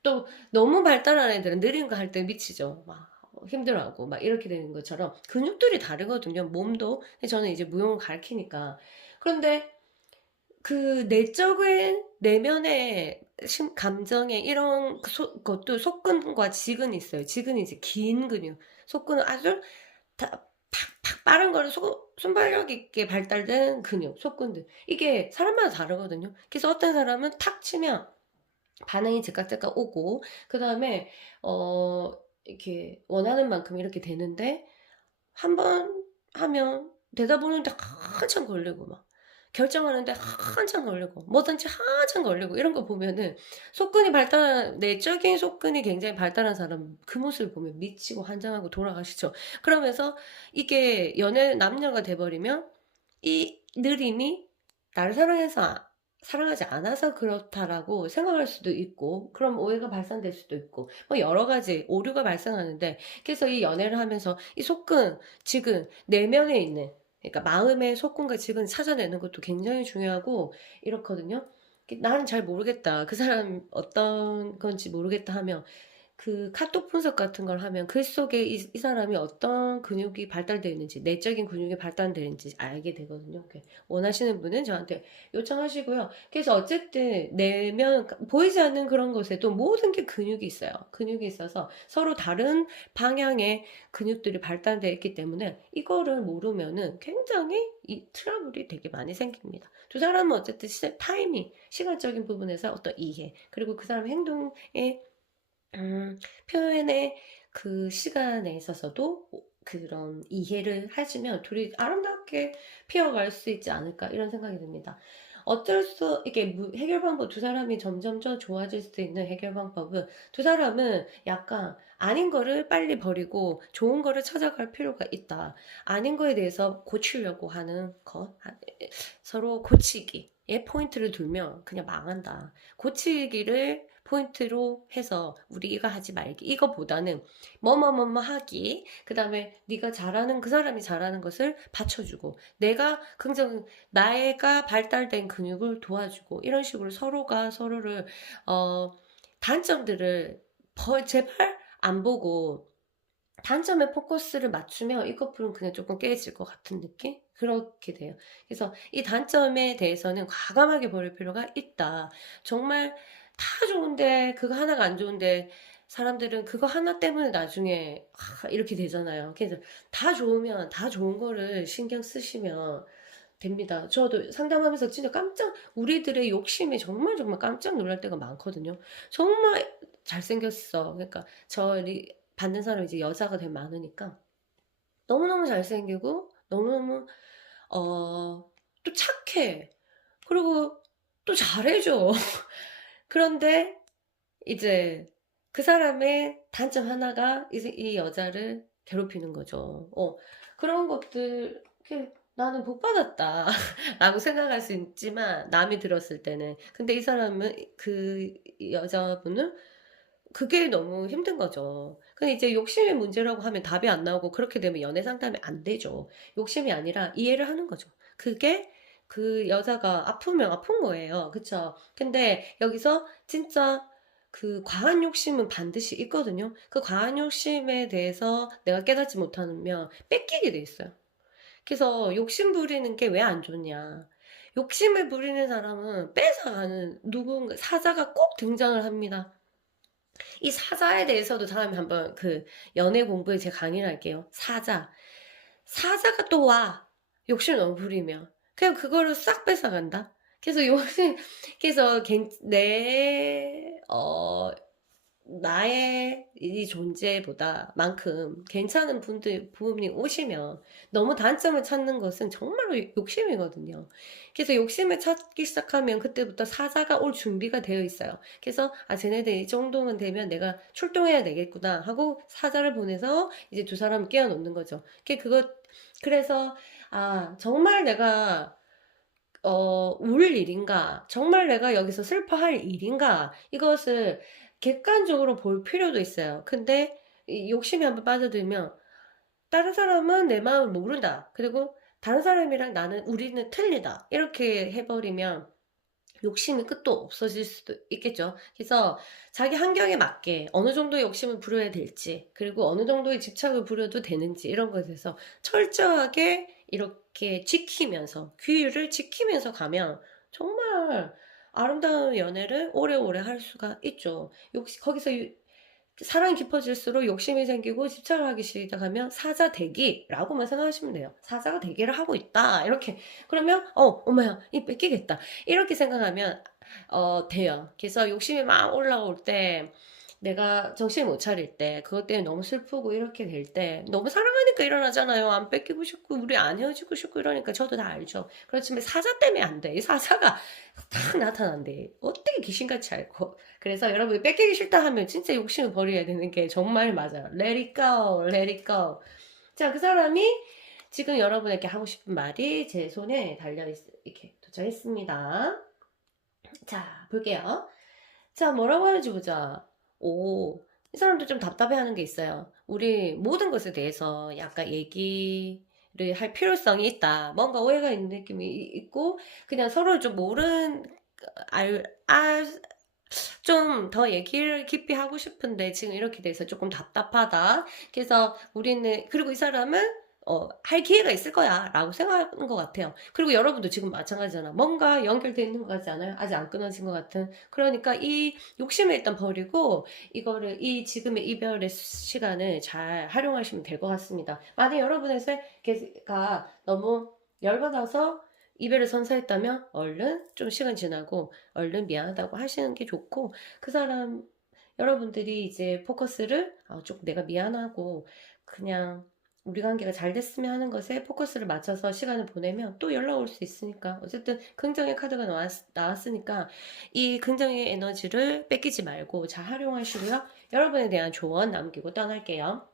또 너무 발달한 애들은 느린 거 할 때 미치죠. 막 힘들어하고 막 이렇게 되는 것처럼 근육들이 다르거든요. 몸도 저는 이제 무용을 가르치니까 그런데 그 내적인 내면의 감정에 이런 것도 속근과 지근이 있어요. 지근이 이제 긴 근육, 속근은 아주 팍팍 빠른 거를 순발력 있게 발달된 근육, 속근들. 이게 사람마다 다르거든요. 그래서 어떤 사람은 탁 치면 반응이 즉각즉각 오고, 그 다음에, 이렇게 원하는 만큼 이렇게 되는데, 한 번 하면 대답 오는데 한참 걸리고 막 결정하는데 한참 걸리고 뭐든지 한참 걸리고 이런 거 보면은 내적인 속근이 굉장히 발달한 사람 그 모습을 보면 미치고 환장하고 돌아가시죠. 그러면서 이게 남녀가 돼버리면 이 느림이 나를 사랑하지 않아서 그렇다라고 생각할 수도 있고, 그럼 오해가 발산될 수도 있고, 뭐 여러 가지 오류가 발생하는데, 그래서 이 연애를 하면서 이 속근, 지근, 내면에 있는, 그러니까 마음의 속근과 지근 찾아내는 것도 굉장히 중요하고, 이렇거든요. 나는 잘 모르겠다. 그 사람 어떤 건지 모르겠다 하면, 그 카톡 분석 같은 걸 하면 글 속에 이 사람이 어떤 근육이 발달되어 있는지, 내적인 근육이 발달되어 있는지 알게 되거든요. 원하시는 분은 저한테 요청하시고요. 그래서 어쨌든 내면, 보이지 않는 그런 곳에도 모든 게 근육이 있어요. 근육이 있어서 서로 다른 방향의 근육들이 발달되어 있기 때문에 이거를 모르면은 굉장히 이 트러블이 되게 많이 생깁니다. 두 사람은 어쨌든 타이밍, 시간적인 부분에서 어떤 이해, 그리고 그 사람 행동에 표현의 그 시간에 있어서도 그런 이해를 해주면 둘이 아름답게 피어갈 수 있지 않을까 이런 생각이 듭니다. 어쩔 수, 이게 해결 방법, 두 사람이 점점 더 좋아질 수 있는 해결 방법은 두 사람은 약간 아닌 거를 빨리 버리고 좋은 거를 찾아갈 필요가 있다. 아닌 거에 대해서 고치려고 하는 것, 서로 고치기에 포인트를 두면 그냥 망한다. 고치기를 포인트로 해서 우리 이거 하지 말기, 이거보다는 뭐뭐뭐뭐 하기, 그 다음에 네가 잘하는, 그 사람이 잘하는 것을 받쳐주고, 내가 나가 발달된 근육을 도와주고, 이런 식으로 서로가 서로를 단점들을 제발 안 보고 단점에 포커스를 맞추면 이 커플은 그냥 조금 깨질 것 같은 느낌? 그렇게 돼요. 그래서 이 단점에 대해서는 과감하게 버릴 필요가 있다. 정말 다 좋은데 그거 하나가 안 좋은데 사람들은 그거 하나 때문에 나중에 이렇게 되잖아요. 그래서 다 좋으면 다 좋은 거를 신경 쓰시면 됩니다. 저도 상담하면서 진짜 우리들의 욕심이 정말 정말 깜짝 놀랄 때가 많거든요. 정말 잘생겼어. 그러니까 받는 사람이 이제 여자가 되게 많으니까 너무너무 잘생기고 너무너무 또 착해. 그리고 또 잘해줘. 그런데 이제 그 사람의 단점 하나가 이 여자를 괴롭히는 거죠. 그런 것들, 나는 복 받았다. 라고 생각할 수 있지만, 남이 들었을 때는. 근데 이 사람은, 그 여자분은 그게 너무 힘든 거죠. 근데 이제 욕심의 문제라고 하면 답이 안 나오고 그렇게 되면 연애 상담이 안 되죠. 욕심이 아니라 이해를 하는 거죠. 그게 그 여자가 아프면 아픈 거예요. 그쵸? 근데 여기서 진짜 그 과한 욕심은 반드시 있거든요. 그 과한 욕심에 대해서 내가 깨닫지 못하면 뺏기게 돼 있어요. 그래서 욕심 부리는 게 왜 안 좋냐. 욕심을 부리는 사람은 뺏어가는 누군가, 사자가 꼭 등장을 합니다. 이 사자에 대해서도 다음에 한번 그 연애 공부에 제가 강의를 할게요. 사자가 또 와. 욕심 너무 부리면. 그냥 그거를 싹 뺏어간다. 그래서 그래서 나의 이 존재보다 만큼 괜찮은 부분이 오시면 너무 단점을 찾는 것은 정말로 욕심이거든요. 그래서 욕심을 찾기 시작하면 그때부터 사자가 올 준비가 되어 있어요. 그래서 쟤네들 이 정도면 되면 내가 출동해야 되겠구나 하고 사자를 보내서 이제 두 사람을 깨워 놓는 거죠. 그래서 정말 내가 울 일인가? 정말 내가 여기서 슬퍼할 일인가? 이것을 객관적으로 볼 필요도 있어요. 근데 이 욕심이 한번 빠져들면 다른 사람은 내 마음을 모른다. 그리고 다른 사람이랑 우리는 틀리다. 이렇게 해버리면 욕심이 끝도 없어질 수도 있겠죠. 그래서 자기 환경에 맞게 어느 정도의 욕심을 부려야 될지, 그리고 어느 정도의 집착을 부려도 되는지, 이런 것에 대해서 철저하게 이렇게 규율을 지키면서 가면 정말 아름다운 연애를 오래오래 할 수가 있죠. 거기서 사랑이 깊어질수록 욕심이 생기고 집착을 하기 시작하면 사자 대기라고만 생각하시면 돼요. 사자가 대기를 하고 있다. 이렇게. 그러면, 엄마야, 이 뺏기겠다. 이렇게 생각하면, 돼요. 그래서 욕심이 막 올라올 때, 내가 정신 못 차릴 때, 그것 때문에 너무 슬프고 이렇게 될 때, 너무 사랑하니까 일어나잖아요. 안 뺏기고 싶고, 우리 안 헤어지고 싶고 이러니까 저도 다 알죠. 그렇지만 사자 때문에 안 돼. 이 사자가 딱 나타난대. 어떻게 귀신같이 알고. 그래서 여러분이 뺏기기 싫다 하면 진짜 욕심을 버려야 되는 게 정말 맞아요. Let it go, let it go. 자, 그 사람이 지금 여러분에게 하고 싶은 말이 제 손에 이렇게 결정했습니다. 자, 볼게요. 자, 뭐라고 하는지 보자. 오, 이 사람도 좀 답답해하는 게 있어요. 우리 모든 것에 대해서 약간 얘기를 할 필요성이 있다. 뭔가 오해가 있는 느낌이 있고, 그냥 서로를 좀 좀 더 얘기를 깊이 하고 싶은데 지금 이렇게 돼서 조금 답답하다. 그래서 우리는, 그리고 이 사람은 할 기회가 있을 거야 라고 생각하는 것 같아요. 그리고 여러분도 지금 마찬가지잖아. 뭔가 연결되어 있는 것 같지 않아요? 아직 안 끊어진 것 같은. 그러니까 이 욕심을 일단 버리고 이 지금의 이별의 시간을 잘 활용하시면 될 것 같습니다. 만약 여러분의 가 너무 열받아서 이별을 선사했다면 얼른 좀 시간 지나고 얼른 미안하다고 하시는 게 좋고, 그 사람 여러분들이 이제 포커스를 조금 내가 미안하고 그냥 우리 관계가 잘 됐으면 하는 것에 포커스를 맞춰서 시간을 보내면 또 연락 올 수 있으니까, 어쨌든 긍정의 카드가 나왔으니까 이 긍정의 에너지를 뺏기지 말고 잘 활용하시고요. 여러분에 대한 조언 남기고 떠날게요.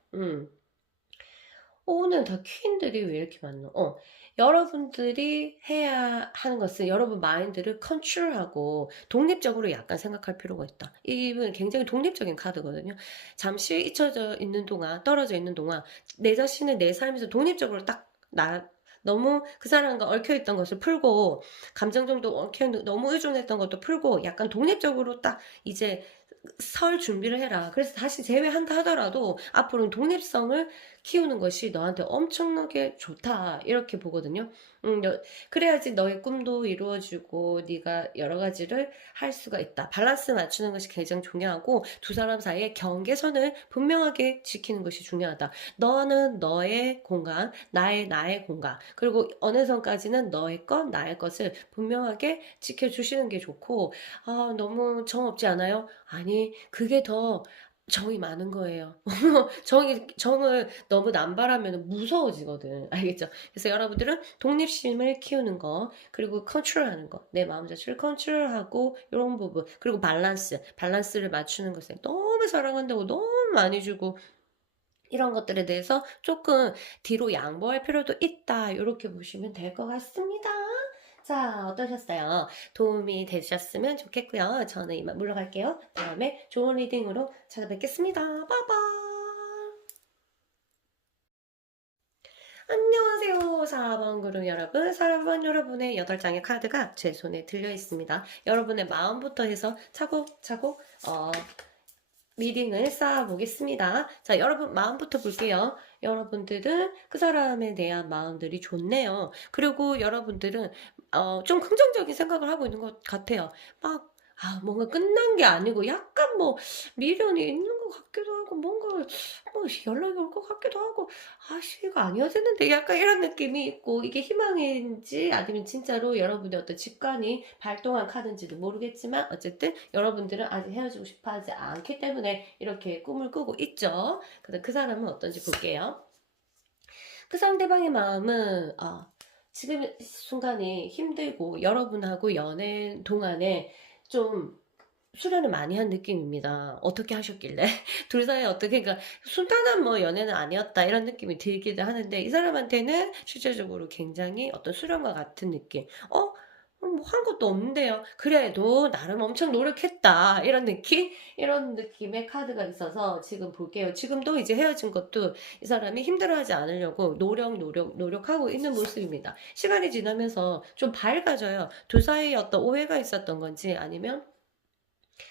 오늘 다 퀸들이 왜 이렇게 많노? 여러분들이 해야 하는 것은 여러분 마인드를 컨트롤하고 독립적으로 약간 생각할 필요가 있다. 이분 굉장히 독립적인 카드거든요. 잠시 잊혀져 있는 동안, 떨어져 있는 동안 내 자신을 내 삶에서 독립적으로 너무 그 사람과 얽혀있던 것을 풀고, 감정정도 너무 의존했던 것도 풀고, 약간 독립적으로 딱 이제 설 준비를 해라. 그래서 다시 제외한다 하더라도 앞으로는 독립성을 키우는 것이 너한테 엄청나게 좋다, 이렇게 보거든요. 그래야지 너의 꿈도 이루어지고 네가 여러 가지를 할 수가 있다. 밸런스 맞추는 것이 굉장히 중요하고, 두 사람 사이의 경계선을 분명하게 지키는 것이 중요하다. 너는 너의 공간, 나의 공간, 그리고 어느 선까지는 너의 것, 나의 것을 분명하게 지켜주시는 게 좋고, 너무 정 없지 않아요? 아니, 그게 더 정이 많은 거예요. 정을 너무 남발하면 무서워지거든. 알겠죠? 그래서 여러분들은 독립심을 키우는 거, 그리고 컨트롤하는 거, 내 마음 자체를 컨트롤하고, 이런 부분, 그리고 밸런스를 맞추는 것에 너무 사랑한다고 너무 많이 주고, 이런 것들에 대해서 조금 뒤로 양보할 필요도 있다. 이렇게 보시면 될 것 같습니다. 자, 어떠셨어요? 도움이 되셨으면 좋겠고요. 저는 이만 물러갈게요. 다음에 좋은 리딩으로 찾아뵙겠습니다. 빠바! 안녕하세요. 4번 그룹 여러분. 4번 여러분의 8장의 카드가 제 손에 들려 있습니다. 여러분의 마음부터 해서 차곡차곡 리딩을 쌓아보겠습니다. 자, 여러분 마음부터 볼게요. 여러분들은 그 사람에 대한 마음들이 좋네요. 그리고 여러분들은 좀 긍정적인 생각을 하고 있는 것 같아요. 막 뭔가 끝난 게 아니고 약간 뭐 미련이 있는 것 같기도 하고, 뭔가 뭐 연락이 올 것 같기도 하고, 이거 아니어지는데 약간 이런 느낌이 있고, 이게 희망인지 아니면 진짜로 여러분의 어떤 직관이 발동한 카드인지도 모르겠지만, 어쨌든 여러분들은 아직 헤어지고 싶어 하지 않기 때문에 이렇게 꿈을 꾸고 있죠. 그다음 그 사람은 어떤지 볼게요. 그 상대방의 마음은 지금 순간이 힘들고, 여러분하고 연애 동안에 좀 수련을 많이 한 느낌입니다. 어떻게 하셨길래? 둘 사이에 어떻게, 그러니까 순탄한 뭐 연애는 아니었다, 이런 느낌이 들기도 하는데, 이 사람한테는 실제적으로 굉장히 어떤 수련과 같은 느낌. 뭐 한 것도 없는데요. 그래도 나름 엄청 노력했다, 이런 느낌? 이런 느낌의 카드가 있어서 지금 볼게요. 지금도 이제 헤어진 것도 이 사람이 힘들어하지 않으려고 노력하고 있는 모습입니다. 시간이 지나면서 좀 밝아져요. 둘 사이에 어떤 오해가 있었던 건지, 아니면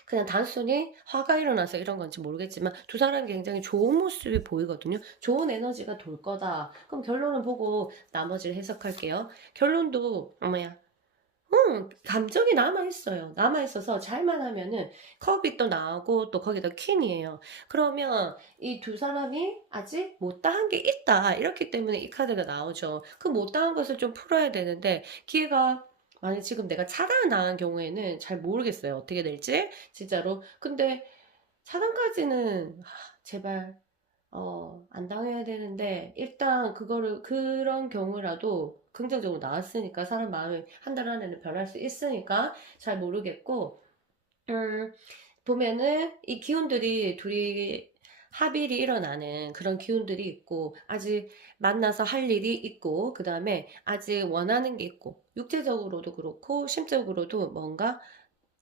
그냥 단순히 화가 일어나서 이런 건지 모르겠지만, 두 사람이 굉장히 좋은 모습이 보이거든요. 좋은 에너지가 돌 거다. 그럼 결론을 보고 나머지를 해석할게요. 결론도 감정이 남아있어요. 남아있어서 잘만 하면은 컵이 또 나오고, 또 거기다 퀸이에요. 그러면 이 두 사람이 아직 못다한 게 있다, 이렇기 때문에 이 카드가 나오죠. 그 못다한 것을 좀 풀어야 되는데, 기회가 만약 지금 내가 차단을 당한 경우에는 잘 모르겠어요. 어떻게 될지 진짜로. 근데 차단까지는 제발 안 당해야 되는데, 일단 그런 경우라도 긍정적으로 나왔으니까, 사람 마음이 한 달 안에는 변할 수 있으니까 잘 모르겠고, 음, 보면은 이 기운들이 둘이 합일이 일어나는 그런 기운들이 있고, 아직 만나서 할 일이 있고, 그 다음에 아직 원하는 게 있고, 육체적으로도 그렇고, 심적으로도 뭔가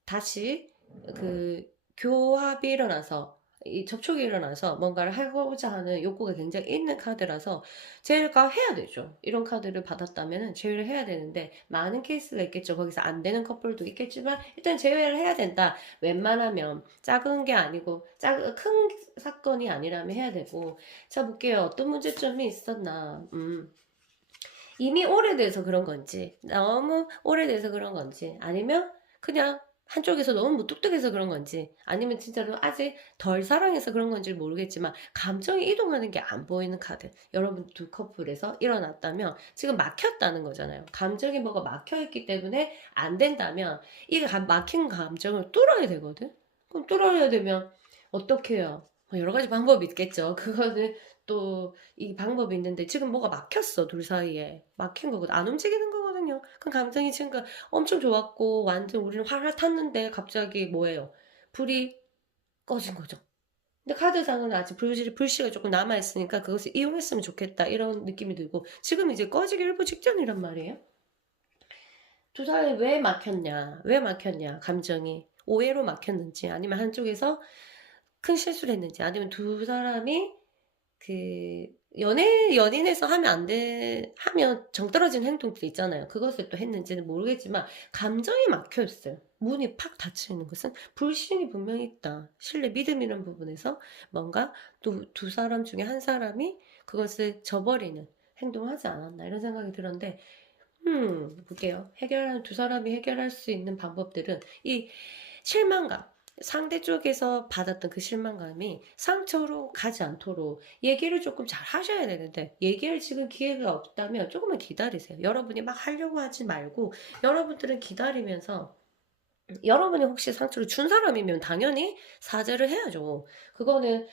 다시 그 교합이 일어나서, 이 접촉이 일어나서 뭔가를 하고자 하는 욕구가 굉장히 있는 카드라서 제외가 해야 되죠. 이런 카드를 받았다면 제외를 해야 되는데, 많은 케이스가 있겠죠. 거기서 안 되는 커플도 있겠지만 일단 제외를 해야 된다. 웬만하면 작은 게 아니고 큰 사건이 아니라면 해야 되고. 자, 볼게요. 어떤 문제점이 있었나. 이미 오래돼서 그런 건지, 너무 오래돼서 그런 건지, 아니면 그냥 한쪽에서 너무 무뚝뚝해서 그런 건지, 아니면 진짜로 아직 덜 사랑해서 그런 건지 모르겠지만 감정이 이동하는 게 안 보이는 카드. 여러분 두 커플에서 일어났다면 지금 막혔다는 거잖아요. 감정이 뭐가 막혀있기 때문에 안 된다면 이 막힌 감정을 뚫어야 되거든. 그럼 뚫어야 되면 어떻게 해요? 뭐 여러 가지 방법이 있겠죠. 그거는 또 이 방법이 있는데 지금 뭐가 막혔어. 둘 사이에 막힌 거거든. 안 움직이는 거거든요. 그 감정이 지금 엄청 좋았고 완전 우리는 활활 탔는데 갑자기 뭐예요? 불이 꺼진 거죠. 근데 카드상은 아직 불씨가 조금 남아있으니까 그것을 이용했으면 좋겠다 이런 느낌이 들고, 지금 이제 꺼지기 일부 직전이란 말이에요. 두 사람이 왜 막혔냐, 왜 막혔냐, 감정이 오해로 막혔는지, 아니면 한쪽에서 큰 실수를 했는지, 아니면 두 사람이 그 연인에서 하면 안 돼, 하면 정 떨어진 행동들 있잖아요. 그것을 또 했는지는 모르겠지만 감정이 막혀 있어요. 문이 팍 닫혀 있는 것은 불신이 분명히 있다. 신뢰, 믿음이라는 부분에서 뭔가 또 두 사람 중에 한 사람이 그것을 저버리는 행동을 하지 않았나 이런 생각이 들었는데, 볼게요. 두 사람이 해결할 수 있는 방법들은 이 실망감, 상대 쪽에서 받았던 그 실망감이 상처로 가지 않도록 얘기를 조금 잘 하셔야 되는데, 얘기할 지금 기회가 없다면 조금만 기다리세요. 여러분이 막 하려고 하지 말고, 여러분들은 기다리면서, 여러분이 혹시 상처를 준 사람이면 당연히 사죄를 해야죠. 그거는,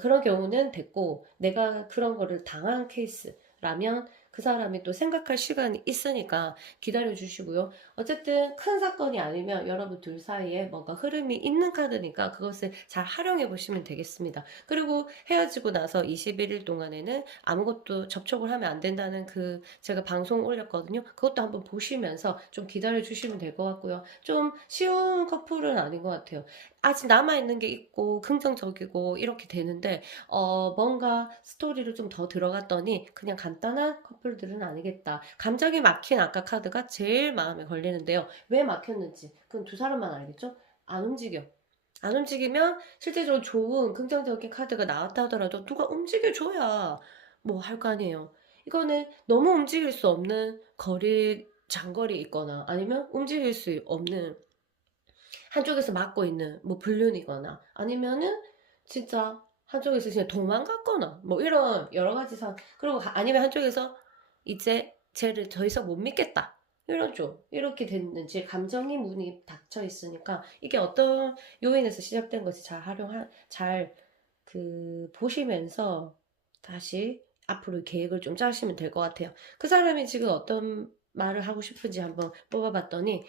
그런 경우는 됐고, 내가 그런 거를 당한 케이스라면 그 사람이 또 생각할 시간이 있으니까 기다려 주시고요. 어쨌든 큰 사건이 아니면 여러분 둘 사이에 뭔가 흐름이 있는 카드니까 그것을 잘 활용해 보시면 되겠습니다. 그리고 헤어지고 나서 21일 동안에는 아무것도 접촉을 하면 안 된다는 그 제가 방송 올렸거든요. 그것도 한번 보시면서 좀 기다려 주시면 될 것 같고요. 좀 쉬운 커플은 아닌 것 같아요. 아직 남아있는 게 있고 긍정적이고 이렇게 되는데, 뭔가 스토리를 좀 더 들어갔더니 그냥 간단한 커플들은 아니겠다. 감정이 막힌 아까 카드가 제일 마음에 걸리는데요. 왜 막혔는지 그건 두 사람만 알겠죠? 안 움직여. 안 움직이면 실제적으로 좋은 긍정적인 카드가 나왔다 하더라도 누가 움직여줘야 뭐 할 거 아니에요. 이거는 너무 움직일 수 없는 장거리 있거나 아니면 움직일 수 없는, 한쪽에서 막고 있는 뭐 불륜이거나 아니면은 진짜 한쪽에서 그냥 도망갔거나 뭐 이런 여러 가지 그리고 아니면 한쪽에서 이제 쟤를 더 이상 못 믿겠다 이런 쪽 이렇게 됐는지, 감정의 문이 닫혀 있으니까 이게 어떤 요인에서 시작된 것이 잘 보시면서 다시 앞으로 계획을 좀 짜시면 될 것 같아요. 그 사람이 지금 어떤 말을 하고 싶은지 한번 뽑아봤더니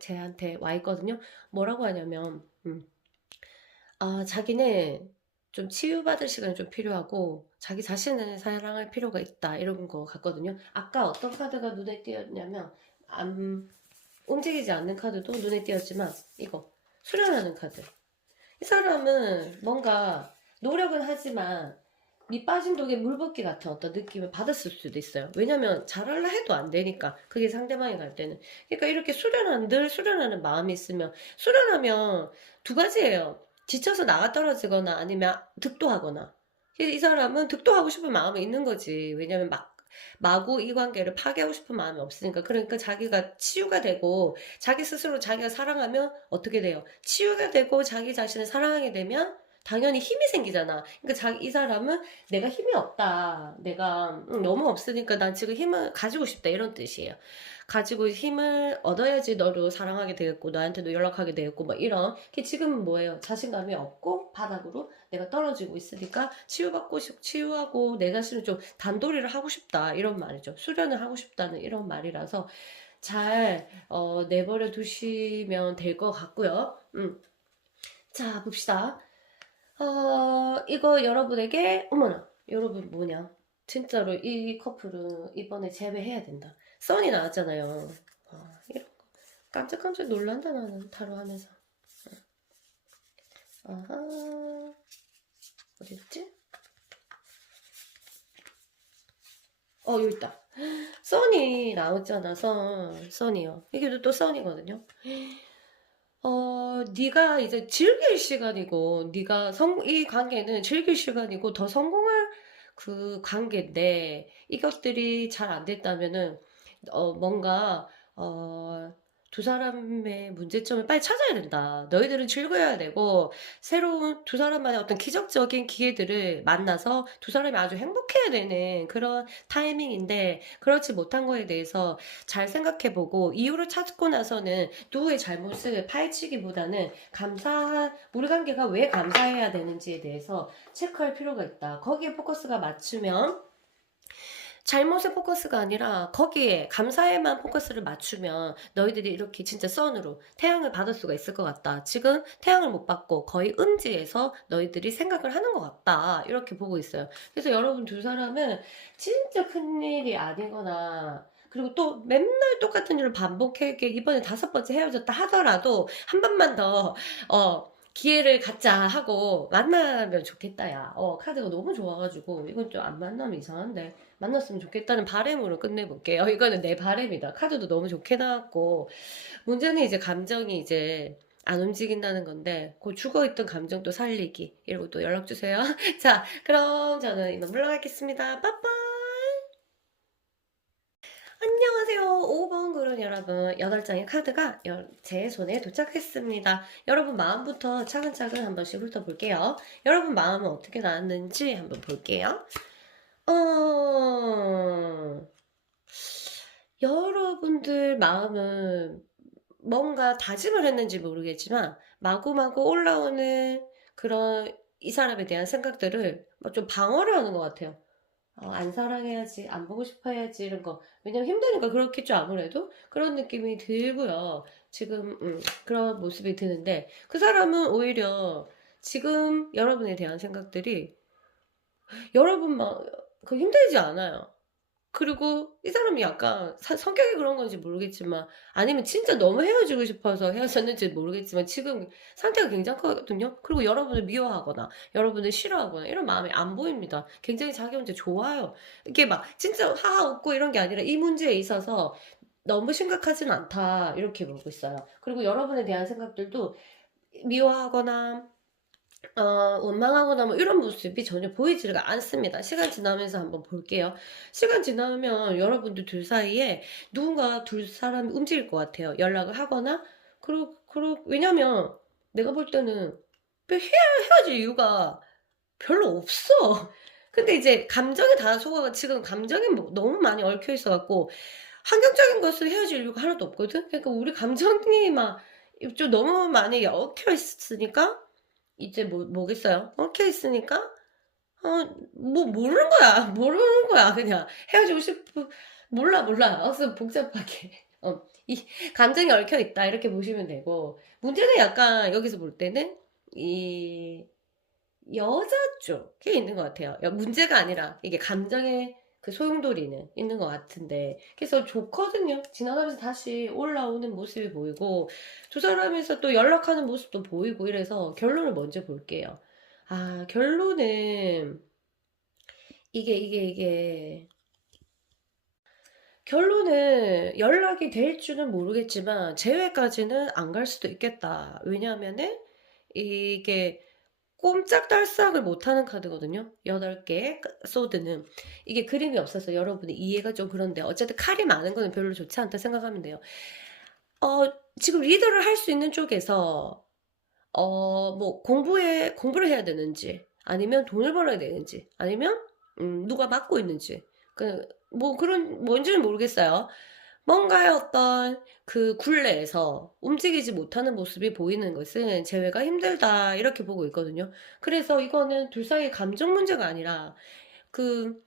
쟤한테 와 있거든요. 뭐라고 하냐면, 자기는 좀 치유받을 시간이 좀 필요하고 자기 자신을 사랑할 필요가 있다 이런 거 같거든요. 아까 어떤 카드가 눈에 띄었냐면, 안 움직이지 않는 카드도 눈에 띄었지만 이거 수련하는 카드. 이 사람은 뭔가 노력은 하지만 밑 빠진 독에 물 붓기 같은 어떤 느낌을 받았을 수도 있어요. 왜냐면 잘하려 해도 안 되니까, 그게 상대방이 갈 때는. 그러니까 이렇게 늘 수련하는 마음이 있으면, 수련하면 두 가지예요. 지쳐서 나가 떨어지거나 아니면 득도하거나. 이 사람은 득도하고 싶은 마음이 있는 거지. 왜냐면 마구 이 관계를 파괴하고 싶은 마음이 없으니까. 그러니까 자기가 치유가 되고 자기 스스로 자기가 사랑하면 어떻게 돼요? 치유가 되고 자기 자신을 사랑하게 되면 당연히 힘이 생기잖아. 그러니까 이 사람은 내가 힘이 없다. 내가 너무 없으니까 난 지금 힘을 가지고 싶다. 이런 뜻이에요. 가지고 힘을 얻어야지 너를 사랑하게 되겠고 너한테도 연락하게 되겠고 뭐 이런. 지금은 뭐예요? 자신감이 없고 바닥으로 내가 떨어지고 있으니까 치유하고 내 자신을 좀 단도리를 하고 싶다. 이런 말이죠. 수련을 하고 싶다는 이런 말이라서 잘 내버려 두시면 될 것 같고요. 자, 봅시다. 이거 여러분에게, 어머나, 여러분 뭐냐. 진짜로 이 커플은 이번에 재회해야 된다. 써니 나왔잖아요. 이런 거. 깜짝깜짝 놀란다, 나는, 타로 하면서. 아하. 어디였지? 여기 있다. 써니 나왔잖아, 써니요. 이게 또 써니거든요. 네가 이제 즐길 시간이고, 이 관계는 즐길 시간이고, 더 성공할 그 관계인데, 이것들이 잘 안 됐다면은, 뭔가, 어, 두 사람의 문제점을 빨리 찾아야 된다. 너희들은 즐거워야 되고, 새로운 두 사람만의 어떤 기적적인 기회들을 만나서 두 사람이 아주 행복해야 되는 그런 타이밍인데, 그렇지 못한 거에 대해서 잘 생각해보고, 이유를 찾고 나서는 누구의 잘못을 파헤치기보다는 우리 관계가 왜 감사해야 되는지에 대해서 체크할 필요가 있다. 거기에 포커스가 맞추면 잘못에 포커스가 아니라 거기에 감사에만 포커스를 맞추면 너희들이 이렇게 진짜 선으로 태양을 받을 수가 있을 것 같다. 지금 태양을 못 받고 거의 음지에서 너희들이 생각을 하는 것 같다. 이렇게 보고 있어요. 그래서 여러분 두 사람은 진짜 큰일이 아니거나 그리고 또 맨날 똑같은 일을 반복해 이번에 5번째 헤어졌다 하더라도 한 번만 더 기회를 갖자 하고 만나면 좋겠다 야. 카드가 너무 좋아가지고 이건 좀 안 만나면 이상한데 만났으면 좋겠다는 바램으로 끝내볼게요. 이거는 내 바램이다. 카드도 너무 좋게 나왔고 문제는 이제 감정이 이제 안 움직인다는 건데 그 죽어있던 감정도 살리기 이러고 또 연락주세요. 자 그럼 저는 이만 물러가겠습니다. 빠빠. 안녕하세요. 5번 그룹 여러분. 8장의 카드가 제 손에 도착했습니다. 여러분 마음부터 차근차근 한 번씩 훑어볼게요. 여러분 마음은 어떻게 나왔는지 한번 볼게요. 여러분들 마음은 뭔가 다짐을 했는지 모르겠지만 마구마구 올라오는 그런 이 사람에 대한 생각들을 좀 방어를 하는 것 같아요. 안 사랑해야지, 안 보고 싶어 해야지, 이런 거. 왜냐면 힘드니까 그렇겠죠, 아무래도. 그런 느낌이 들고요. 지금, 그런 모습이 드는데, 그 사람은 오히려 지금 여러분에 대한 생각들이 여러분 그 힘들지 않아요. 그리고 이 사람이 약간 성격이 그런 건지 모르겠지만 아니면 진짜 너무 헤어지고 싶어서 헤어졌는지 모르겠지만 지금 상태가 괜찮거든요. 그리고 여러분을 미워하거나 여러분을 싫어하거나 이런 마음이 안 보입니다. 굉장히 자기 혼자 좋아요. 이게 막 진짜 하하 웃고 이런 게 아니라 이 문제에 있어서 너무 심각하진 않다 이렇게 보고 있어요. 그리고 여러분에 대한 생각들도 미워하거나 원망하거나 뭐 이런 모습이 전혀 보이지가 않습니다. 시간 지나면서 한번 볼게요. 시간 지나면 여러분들 둘 사이에 누군가 둘 사람이 움직일 것 같아요. 연락을 하거나, 왜냐면 내가 볼 때는 헤어질 이유가 별로 없어. 근데 이제 감정이 다 속아가 지금 감정이 너무 많이 얽혀 있어갖고, 환경적인 것을 헤어질 이유가 하나도 없거든? 그러니까 우리 감정이 막 좀 너무 많이 얽혀 있으니까, 이제 뭐겠어요? 엉켜 있으니까, 모르는 거야. 모르는 거야. 그냥 헤어지고 싶어. 몰라. 복잡하게. 이, 감정이 얽혀 있다. 이렇게 보시면 되고. 문제는 약간, 여기서 볼 때는, 이, 여자 쪽에 있는 것 같아요. 문제가 아니라, 이게 감정의 그 소용돌이는 있는 것 같은데. 그래서 좋거든요. 지나가면서 다시 올라오는 모습이 보이고, 두 사람에서 또 연락하는 모습도 보이고 이래서 결론을 먼저 볼게요. 결론은, 이게. 결론은 연락이 될 줄은 모르겠지만, 재회까지는 안 갈 수도 있겠다. 왜냐하면은, 이게, 꼼짝달싹을 못하는 카드거든요. 8개 소드는. 이게 그림이 없어서 여러분이 이해가 좀 그런데 어쨌든 칼이 많은 거는 별로 좋지 않다 생각하면 돼요. 지금 리더를 할 수 있는 쪽에서 뭐 공부를 해야 되는지 아니면 돈을 벌어야 되는지 아니면 누가 맡고 있는지 뭐 그런 뭔지는 모르겠어요. 뭔가의 어떤 그 굴레에서 움직이지 못하는 모습이 보이는 것은 재회가 힘들다 이렇게 보고 있거든요. 그래서 이거는 둘 사이의 감정 문제가 아니라 그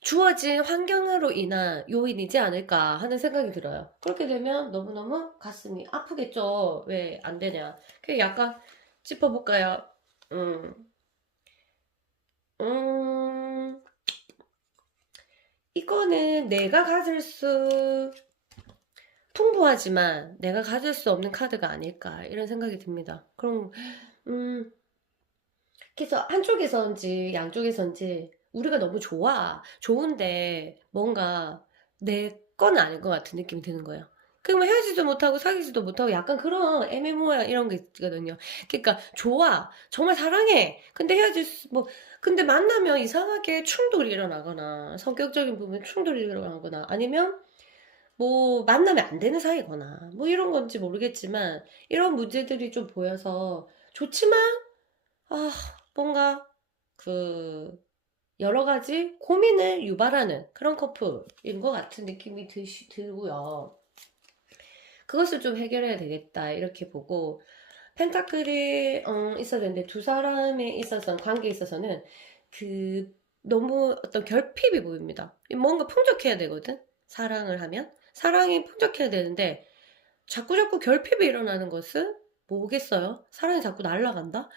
주어진 환경으로 인한 요인이지 않을까 하는 생각이 들어요. 그렇게 되면 너무너무 가슴이 아프겠죠. 왜 안 되냐. 그 약간 짚어볼까요? 음. 음, 이거는 내가 가질 수, 풍부하지만 내가 가질 수 없는 카드가 아닐까, 이런 생각이 듭니다. 그럼, 음, 그래서 한쪽에선지 양쪽에선지 우리가 너무 좋아. 좋은데 뭔가 내 건 아닌 것 같은 느낌이 드는 거예요. 그러면 헤어지지도 못하고 사귀지도 못하고 약간 그런 애매모호한 이런 게 있거든요. 그러니까 좋아. 정말 사랑해. 근데 근데 만나면 이상하게 충돌이 일어나거나 성격적인 부분에 충돌이 일어나거나 아니면 뭐 만나면 안 되는 사이거나 뭐 이런 건지 모르겠지만 이런 문제들이 좀 보여서 좋지만 아, 뭔가 그 여러 가지 고민을 유발하는 그런 커플인 것 같은 느낌이 들고요. 그것을 좀 해결해야 되겠다 이렇게 보고 펜타클이 있어야 되는데 두 사람에 있어서 관계에 있어서는 그 너무 어떤 결핍이 보입니다. 뭔가 풍족해야 되거든. 사랑을 하면 사랑이 풍족해야 되는데 자꾸자꾸 결핍이 일어나는 것은 뭐겠어요? 사랑이 자꾸 날아간다?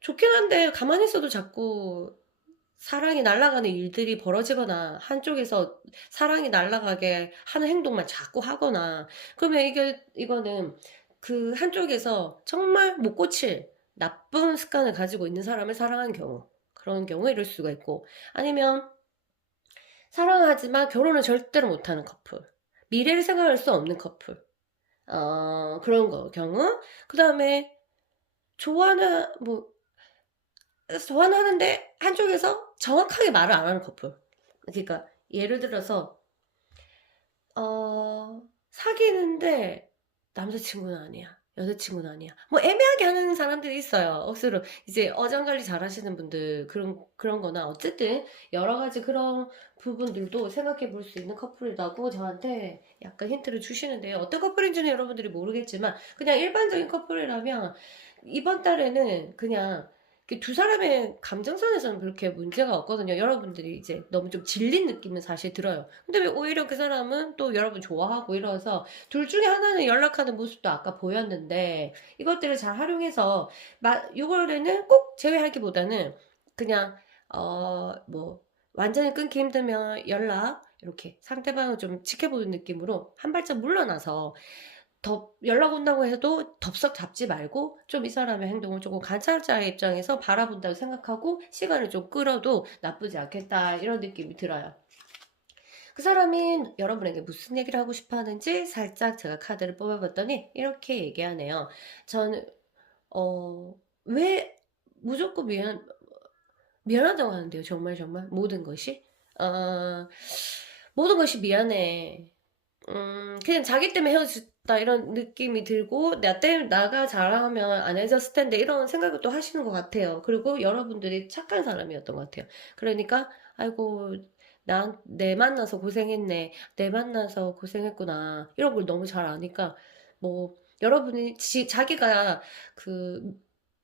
좋긴 한데 가만히 있어도 자꾸 사랑이 날아가는 일들이 벌어지거나 한쪽에서 사랑이 날아가게 하는 행동만 자꾸 하거나 그러면 이거는 그 한쪽에서 정말 못 고칠 나쁜 습관을 가지고 있는 사람을 사랑한 경우 그런 경우에 이럴 수가 있고 아니면 사랑하지만 결혼을 절대로 못하는 커플 미래를 생각할 수 없는 커플 그런 경우 그 다음에 좋아하는 뭐 소환하는데 한쪽에서 정확하게 말을 안 하는 커플. 그러니까 예를 들어서 사귀는데 남자친구는 아니야. 여자친구는 아니야. 뭐 애매하게 하는 사람들이 있어요. 억수로 이제 어장관리 잘 하시는 분들 그런 거나 어쨌든 여러 가지 그런 부분들도 생각해 볼 수 있는 커플이라고 저한테 약간 힌트를 주시는데요. 어떤 커플인지는 여러분들이 모르겠지만 그냥 일반적인 커플이라면 이번 달에는 그냥 두 사람의 감정선에서는 그렇게 문제가 없거든요. 여러분들이 이제 너무 좀 질린 느낌은 사실 들어요. 근데 왜 오히려 그 사람은 또 여러분 좋아하고 이러서 둘 중에 하나는 연락하는 모습도 아까 보였는데 이것들을 잘 활용해서 6월에는 꼭 제외하기보다는 그냥 뭐 완전히 끊기 힘들면 연락 이렇게 상대방을 좀 지켜보는 느낌으로 한 발짝 물러나서 연락 온다고 해도 덥석 잡지 말고 좀 이 사람의 행동을 조금 관찰자의 입장에서 바라본다고 생각하고 시간을 좀 끌어도 나쁘지 않겠다 이런 느낌이 들어요. 그 사람이 여러분에게 무슨 얘기를 하고 싶어 하는지 살짝 제가 카드를 뽑아봤더니 이렇게 얘기하네요. 저는 왜 무조건 미안하다고 하는데요. 정말 정말 모든 것이 모든 것이 미안해. 그냥 자기 때문에 헤어졌다 이런 느낌이 들고 나가 자랑하면 안 헤어졌을 텐데 이런 생각을 또 하시는 것 같아요. 그리고 여러분들이 착한 사람이었던 것 같아요. 그러니까 아이고 내 만나서 고생했네. 내 만나서 고생했구나. 이런 걸 너무 잘 아니까 뭐 여러분이 자기가 그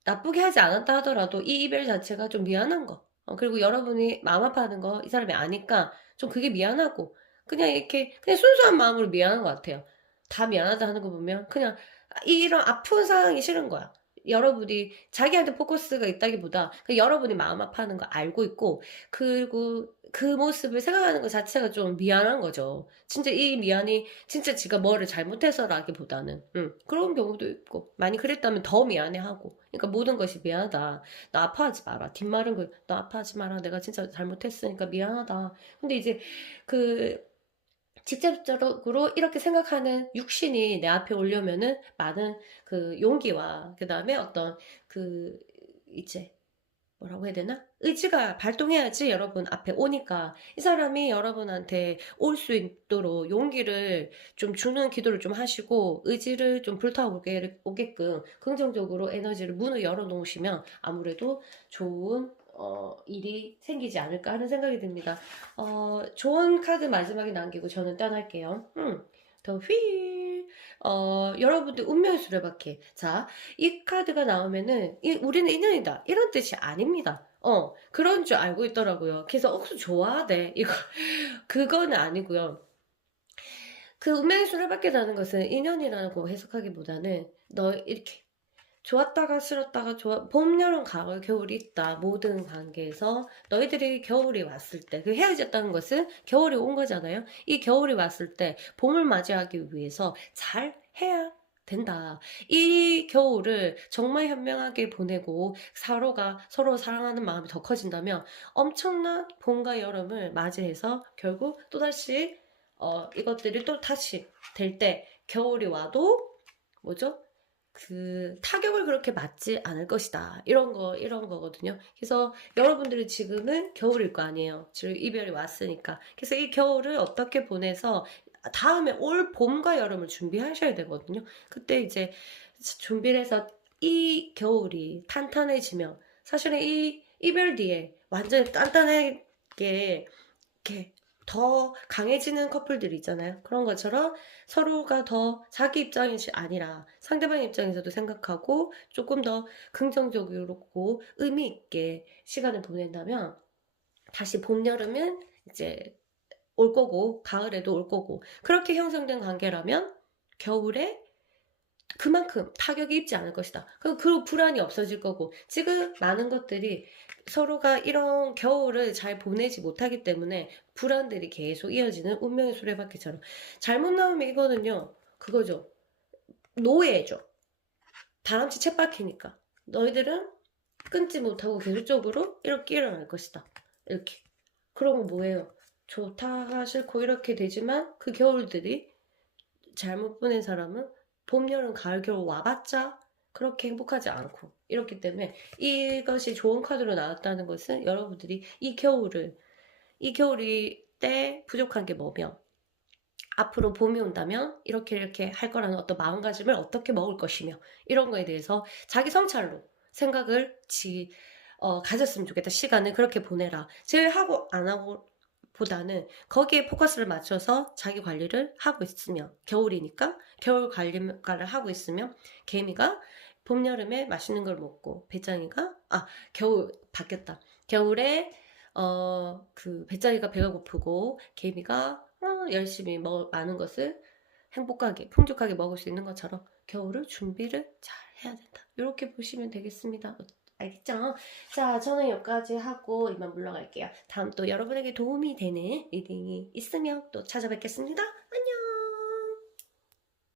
나쁘게 하지 않았다 하더라도 이 이별 자체가 좀 미안한 거. 그리고 여러분이 마음 아파하는 거 이 사람이 아니까 좀 그게 미안하고 그냥 이렇게 그냥 순수한 마음으로 미안한 것 같아요. 다 미안하다 하는 거 보면 그냥 이런 아픈 상황이 싫은 거야. 여러분이 자기한테 포커스가 있다기보다 여러분이 마음 아파하는 거 알고 있고 그리고 그 모습을 생각하는 것 자체가 좀 미안한 거죠. 진짜 이 미안이 진짜 지가 뭐를 잘못해서라기보다는 그런 경우도 있고 많이 그랬다면 더 미안해하고 그러니까 모든 것이 미안하다. 나 아파하지 마라. 뒷말은 너 아파하지 마라. 내가 진짜 잘못했으니까 미안하다. 근데 이제 그 직접적으로 이렇게 생각하는 육신이 내 앞에 오려면은 많은 그 용기와 그 다음에 어떤 그 이제 뭐라고 해야 되나? 의지가 발동해야지 여러분 앞에 오니까 이 사람이 여러분한테 올 수 있도록 용기를 좀 주는 기도를 좀 하시고 의지를 좀 오게끔 긍정적으로 에너지를 문을 열어 놓으시면 아무래도 좋은 일이 생기지 않을까 하는 생각이 듭니다. 좋은 카드 마지막에 남기고 저는 떠날게요. 더 휠. 여러분들 운명의 수레바퀴. 자, 이 카드가 나오면은 우리는 인연이다 이런 뜻이 아닙니다. 그런 줄 알고 있더라고요. 그래서 억수 좋아하대 이거 그거는 아니고요. 그 운명의 수레바퀴라는 것은 인연이라고 해석하기보다는 너 이렇게 좋았다가 싫었다가 봄, 여름, 가을, 겨울이 있다. 모든 관계에서 너희들이 겨울이 왔을 때, 그 헤어졌다는 것은 겨울이 온 거잖아요. 이 겨울이 왔을 때 봄을 맞이하기 위해서 잘 해야 된다. 이 겨울을 정말 현명하게 보내고 서로가 서로 사랑하는 마음이 더 커진다면 엄청난 봄과 여름을 맞이해서 결국 또다시 이것들이 또 다시 될 때 겨울이 와도 뭐죠? 그 타격을 그렇게 맞지 않을 것이다. 이런 거거든요. 그래서 여러분들이 지금은 겨울일 거 아니에요. 지금 이별이 왔으니까. 그래서 이 겨울을 어떻게 보내서 다음에 올 봄과 여름을 준비하셔야 되거든요. 그때 이제 준비를 해서 이 겨울이 탄탄해지면 사실은 이 이별 뒤에 완전히 단단하게 이렇게 더 강해지는 커플들이 있잖아요. 그런 것처럼 서로가 더 자기 입장이 아니라 상대방 입장에서도 생각하고 조금 더 긍정적이고 의미 있게 시간을 보낸다면 다시 봄, 여름은 이제 올 거고 가을에도 올 거고 그렇게 형성된 관계라면 겨울에 그만큼 타격이 입지 않을 것이다. 그 불안이 없어질 거고 지금 많은 것들이 서로가 이런 겨울을 잘 보내지 못하기 때문에 불안들이 계속 이어지는 운명의 수레바퀴처럼 잘못 나오면 이거는요 그거죠. 노예죠. 다람쥐 쳇바퀴니까 너희들은 끊지 못하고 계속적으로 이렇게 일어날 것이다. 이렇게 그러면 뭐예요? 좋다 싫고 이렇게 되지만 그 겨울들이 잘못 보낸 사람은 봄, 여름, 가을, 겨울 와봤자 그렇게 행복하지 않고 이렇기 때문에 이것이 좋은 카드로 나왔다는 것은 여러분들이 이 겨울이 때 부족한 게 뭐며 앞으로 봄이 온다면 이렇게 할 거라는 어떤 마음가짐을 어떻게 먹을 것이며 이런 거에 대해서 자기 성찰로 생각을 가졌으면 좋겠다. 시간을 그렇게 보내라. 제일 하고 안 하고 보다는 거기에 포커스를 맞춰서 자기 관리를 하고 있으면 겨울이니까 겨울 관리를 하고 있으면 개미가 봄, 여름에 맛있는 걸 먹고 배짱이가 겨울 바뀌었다. 겨울에 그 배짱이가 배가 고프고 개미가 열심히 많은 것을 행복하게 풍족하게 먹을 수 있는 것처럼 겨울을 준비를 잘 해야 된다. 이렇게 보시면 되겠습니다. 알겠죠? 자, 저는 여기까지 하고 이만 물러갈게요. 다음 또 여러분에게 도움이 되는 리딩이 있으면 또 찾아뵙겠습니다. 안녕!